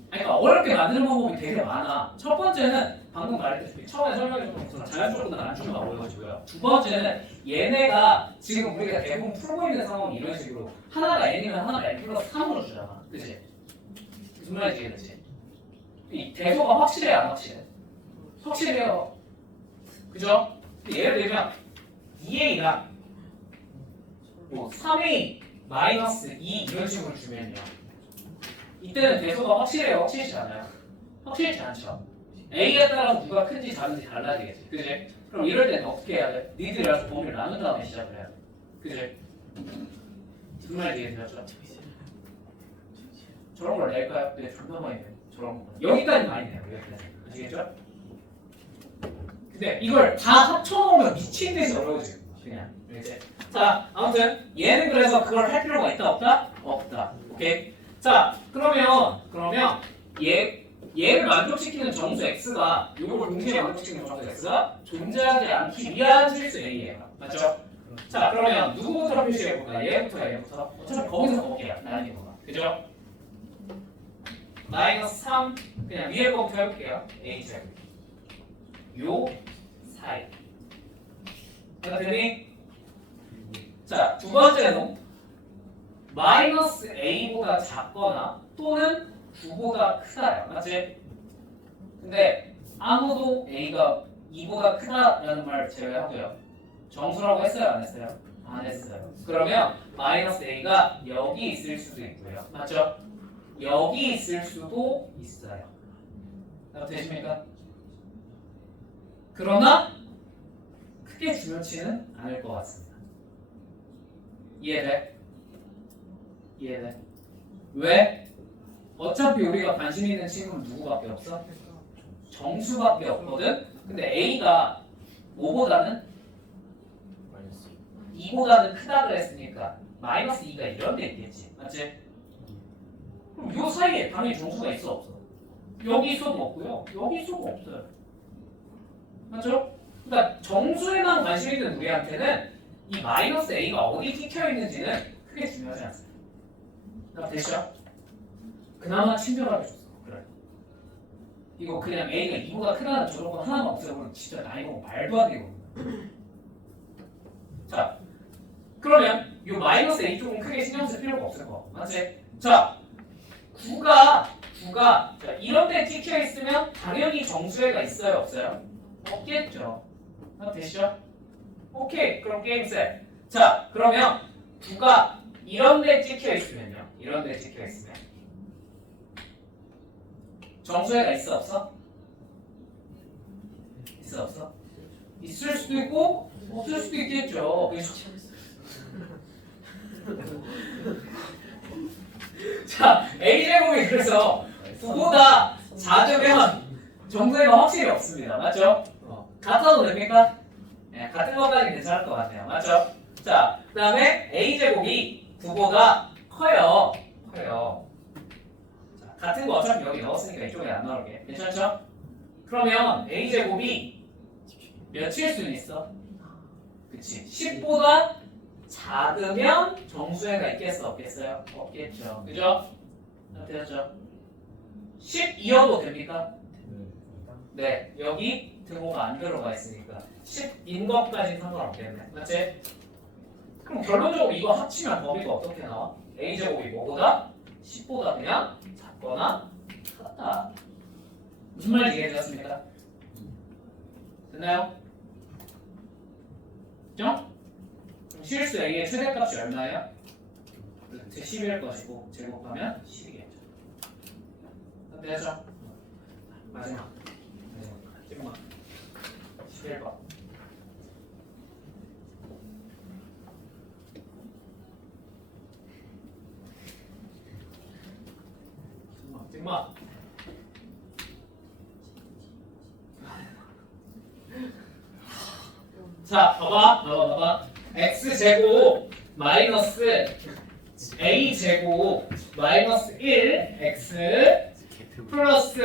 그러니까 어렵게 만드는 방법이 되게 많아. 첫 번째는 방금 말했듯이 처음에 설명해줬던 것처럼 자연스럽거나 난주가 어려워지고요. 두 번째는 얘네가 지금 우리가 대부분 풀고 있는 상황이 이런 식으로 하나가 n이면 하나가 n 플러스 3으로 주잖아. 그치? 무슨 말인지 이해되지? 이 대소가 확실해 안 확실해? 확실해요. 그죠? 예를 들면 2a랑 뭐 3a 마이너스 2 이런 식으로 주면요. 이때는 대소가 확실해요? 확실치 않아요? 확실치 않죠. A에 따라서 누가 큰지 작은지 달라지겠지. 그지? 그럼 이럴 때는 어떻게 해야 돼? 니들이 알아서 범위를 나눈 다음에 시작을 해야 돼. 그지? 무슨 말인지 이해되셨죠? 저런 걸 낼까요? 네, 존나 많이 내요. 저런 거. 여기까지 많이 내요. 여기까지. 아시겠죠? 근데 이걸 다 합쳐놓으면 미친 듯이 어려워져요. 그냥. 이제. 자, 아무튼 얘는 그래서 그걸 할 필요가 있다 없다? 없다. 오케이? 자, 그러면 얘를 만족시키는 정수 x가 이걸 동시에 만족시키는 정수 x가 존재하지 않기 위한 실수 a예요. 맞죠? 자, 그러면 누구부터 표시해볼까? 얘부터. 어차피 거기서 볼게요. 나란히 보가. 그죠? 마이너스 3 그냥 위에 거부터 해볼게요. a 제곱. 요 사이. 그랬더니 자, 두 번째는 마이너스 a보다 작거나 또는 9보다 크다요. 맞지? 근데 아무도 a가 2보다 크다라는 말 제외하고요. 정수라고 했어요? 안 했어요? 안 했어요. 그러면 마이너스 a가 여기 있을 수도 있고요. 맞죠? 여기 있을 수도 있어요. 되십니까? 그러나 크게 중요치는 않을 것 같습니다. 이해돼? 이해돼? 왜? 어차피 우리가 관심 있는 친구는 누구밖에 없어? 정수밖에 없거든? 근데 A가 5보다는 마이너스 2보다는 크다 그랬으니까 마이너스 2가 이런 데 있겠지. 맞지? 그럼 요 사이에 당연히 정수가 있어 없어? 여기 있어도 없고요. 여기 있어도 없어요. 맞죠? 그러니까 정수에만 관심 있는 우리한테는 이 마이너스 A가 어디 찍혀 있는지는 크게 중요하지 않습니다. 됐죠? 그나마 친절하게 줬어. 그래. 이거 그냥 A가 2보다 크다는 저런 거 하나만 없애보면 진짜 나 이거 말도 안 되거든. 자, 그러면 이 마이너스 A 쪽은 크게 신경 쓸 필요가 없을 거. 맞지? 자, 9가 자, 이런 데 찍혀 있으면 당연히 정수해가 있어요, 없어요? 없겠죠. 되시죠? 오케이, 그럼 게임 셋. 자, 그러면 9가 이런 데 찍혀 있으면요. 이런 데 찍혀 있으면 정수해가 있어, 없어? 있어, 없어? 있을 수도 있고 없을 수도 있겠죠. 그렇죠? 자, A제곱이 그래서 9보다 작으면 정수해가 확실히 없습니다. 맞죠? 같아도 됩니까? 네, 같은 것까지 괜찮을 것 같네요. 맞죠? 자, 그 다음에 A제곱이 9보다 커요. 자, 같은 거 어차피 여기 넣었으니까 이쪽에 안 나올게. 괜찮죠? 그러면 A제곱이 몇일 수는 있어? 그치. 10보다 작으면 정수해가 있겠어? 없겠어요? 없겠죠. 그죠? 되었죠? 12여도 됩니까? 네, 여기 등호가 안 들어가 있으니까 10인 것까지는 상관없겠네. 맞지? 그럼 결론적으로 이거 합치면 범위가 어떻게 나와? A제곱이 뭐보다? 10보다 그냥 작거나 같다. 무슨 말인지 이해되셨습니까? 됐나요? 그죠? 그럼 실수 A의 최대값이 얼마예요? 루트 10일 것이고 제곱하면 10이겠죠. 됐죠? 마지막 11번. 정말. 자, 봐봐. x제곱 마이너스 a제곱 마이너스 1x 플러스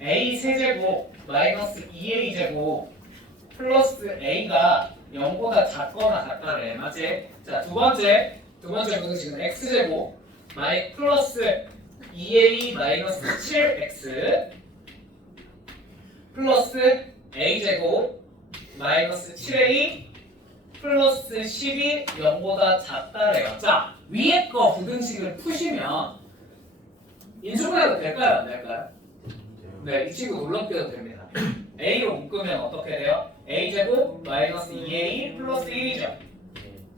a 세제곱 마이너스 2a제곱 플러스 a가 0보다 작거나 같다래. 맞지? 자, 두 번째 부등식은 x제곱 플러스 2a 마이너스 7x 플러스 a제곱 마이너스 7a 플러스 10이 0보다 작다래요. 자, 위에 거 부등식을 푸시면 인수분해도 될까요? 안 될까요? 네, 이 친구 놀랍게도 됩니다. a로 묶으면 어떻게 돼요? a제곱 마이너스 2a 플러스 1이죠.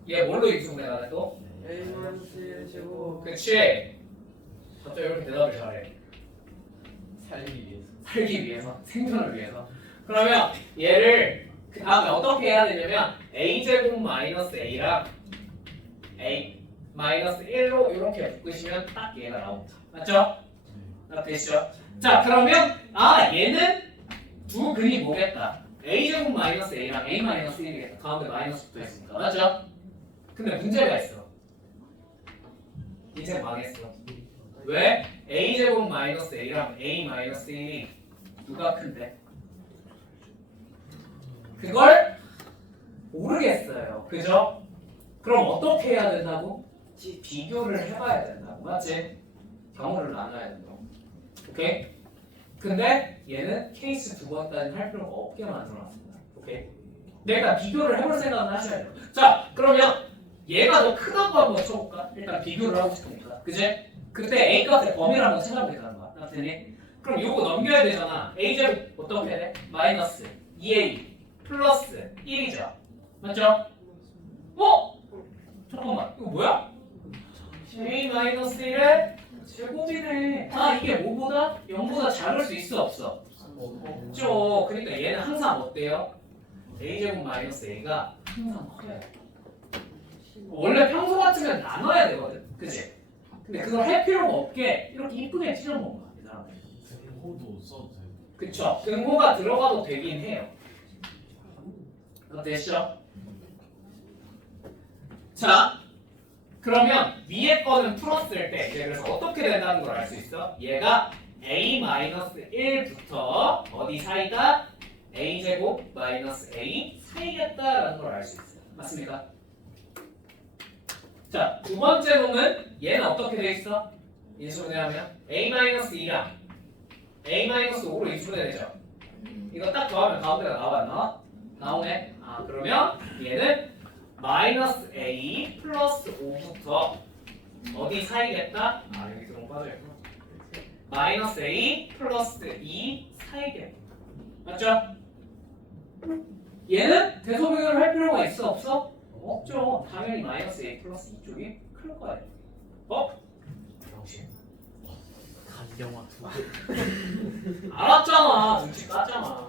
얘 뭘로 인수분해가 돼 또? A-1 제곱 그치? 갑자기 이렇게 대답을 잘해. 살기 위해서 생존을 위해서. 그러면 얘를 그 다음에 어떻게 해야 되냐면 a제곱 마이너스 a랑 a 마이너스 1로 이렇게 묶으시면 딱 얘가 나옵니다. 맞죠? 되시죠? 자, 그러면 얘는 두 근이 뭐겠다? a제곱 마이너스 a랑 a 마이너스 1이겠다. 가운데 마이너스 붙어있으니까. 맞죠? 근데 문제가 있어. 인생 망했어. 왜? a제곱 마이너스 a랑 a 마이너스 1이 누가 큰데? 그걸 모르겠어요. 그죠? 그럼 어떻게 해야 된다고? 비교를 해봐야 된다고. 맞지? 경우를 나눠야 된다고. 오케이? 근데 얘는 케이스 두 번까지는 할 필요가 없게 만들어놨습니다. 오케이? 내가 비교를 해볼 생각은 하셔야 돼요. 자, 그러면 얘가 더 크다고 한번 쳐볼까? 일단 비교를 하고 싶으니까. 그지? 그때 A 값의 범위를 한번 찾아보겠다는 거야. 나한테니? 그럼 이거 넘겨야 되잖아. A제곱 어떻게 돼? 마이너스 2A 플러스 1이죠. 맞죠? 잠깐만. 이거 뭐야? A 마이너스 1의 제곱이네. 이게 뭐보다? 0보다 작을 수 있어 없어? 없죠. 그러니까 얘는 항상 어때요? a제곱 마이너스 a가 항상 커요. 원래 평소 같으면 나눠야 되거든, 그치? 근데 그걸 할 필요가 없게 이렇게 이쁘게 찢어놓은 거야, 이 사람들. 호도 써도 돼. 그쵸? 등호가 들어가도 되긴 해요. 됐죠? 자, 그러면 위에 거는 풀었을 때 이제 그래서 어떻게 된다는 걸 알 수 있어? 얘가 a-1부터 어디 사이다? a제곱 마이너스 a 사이겠다라는 걸 알 수 있어요. 맞습니까? 자, 두 번째 놈은 얘는 어떻게 돼 있어? 인수분해하면 a-2랑 a-5로 인수분해되죠. 이거 딱 더하면 가운데가 나와 안 나와? 나오네. 아, 그러면 얘는 마이너스 a 플러스 5부터 어디 사이겠다? 아, 여기 좀 빠져있구나. 마이너스 a 플러스 2 사이겠다. 맞죠? 얘는 대소비교를 할 필요가 있어 없어? 없죠. 당연히 마이너스 a 플러스 2 쪽이 클 거예요. 병신. 간병화 두 알았잖아. 눈치 깠잖아.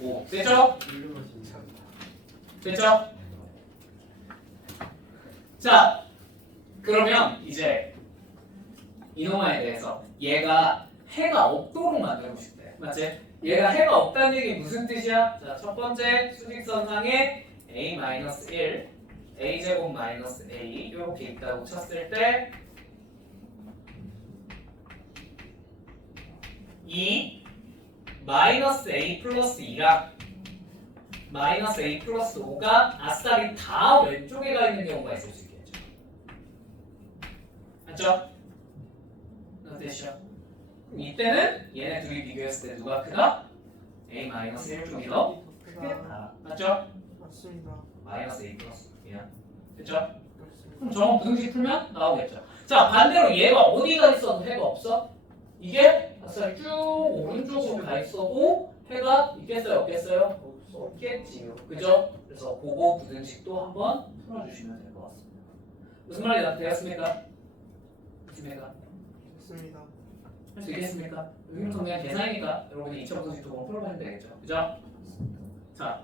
오, 됐죠? 이름은 진짜 됐죠? 자, 그러면 이제 이놈아에 대해서 얘가 해가 없도록 만들고 싶대. 맞지? 얘가 해가 없다는 얘기 무슨 뜻이야? 자, 첫 번째 수직선상에 a-1, a제곱 마이너스 a 이렇게 있다고 쳤을 때 이 마이너스 a 플러스 2랑 마이너스 a 플러스 5가 아싸리 다 왼쪽에 가 있는 경우가 있을 수 있겠죠. 맞죠? 됐죠? 이때는 얘네 둘이 비교했을 때 누가 크다? a 마이너스 1 쪽이 더 크겠다. 맞죠? 맞습니다. 마이너스 a 플러스 5야. 됐죠? 그렇습니다. 그럼 저거 부등식 풀면 나오겠죠. 자, 반대로 얘가 어디가 있어도 해가 없어? 이게 아싸리 쭉 오른쪽으로 가 있어도 해가 있겠어요? 없겠어요? 없겠지요. 그죠? 그래서 그거 부등식도 한번 풀어주시면 될 것 같습니다. 무슨 말이 되었습니까? 됐습니까? 됐습니다. 할 수 있겠습니까? 여기부터 그냥 계산이니까 여러분이 2차 부등식도 그럼 풀어보면 되겠죠. 그죠? 자,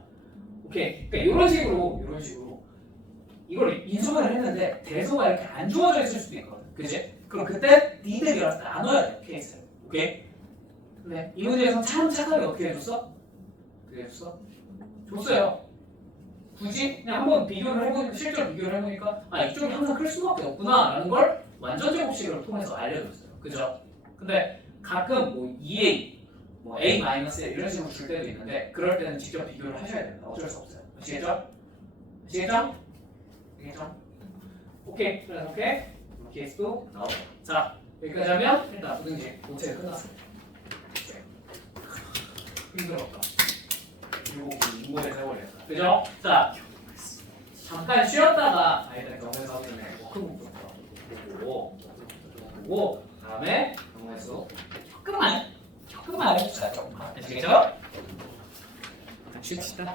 오케이. 그러니까 이런 식으로 이걸 인수분해를 했는데 대소가 이렇게 안 주어져 있을 수도 있거든. 그지? 그럼 그때 니들이 알아서 나눠야 돼, 케이스를. 오케이? 근데 이 문제에서 참 착하게 어떻게 해줬어? 어떻게 해줬어? 줬어요. 굳이 그냥 한번 비교를 해보니까 실제로 비교를 해보니까 아, 이쪽이 항상 클 수밖에 없구나 라는 걸 완전 제곱식을 통해서 알려줬어요. 그죠? 근데 가끔 뭐 2a, 뭐 a-1 이런 식으로 줄 때도 있는데 그럴 때는 직접 비교를 하셔야 됩니다. 어쩔 수 없어요. 아시겠죠? 아시겠죠? 알겠죠? 오케이. 그래서 오케이. 케이스도 나오고. 자, 여기까지 하면 일단 부등식 모체가 끝났습니다. 힘들었다. 그리고 인물의 세월이었다. 그죠? 자, 잠깐 쉬었다가 일단 경우에서 하기 전에 큰 목표부터 보고 다음에 경우에서 조금만 해봅시다. 조금만. 아시겠죠? 쉽시다.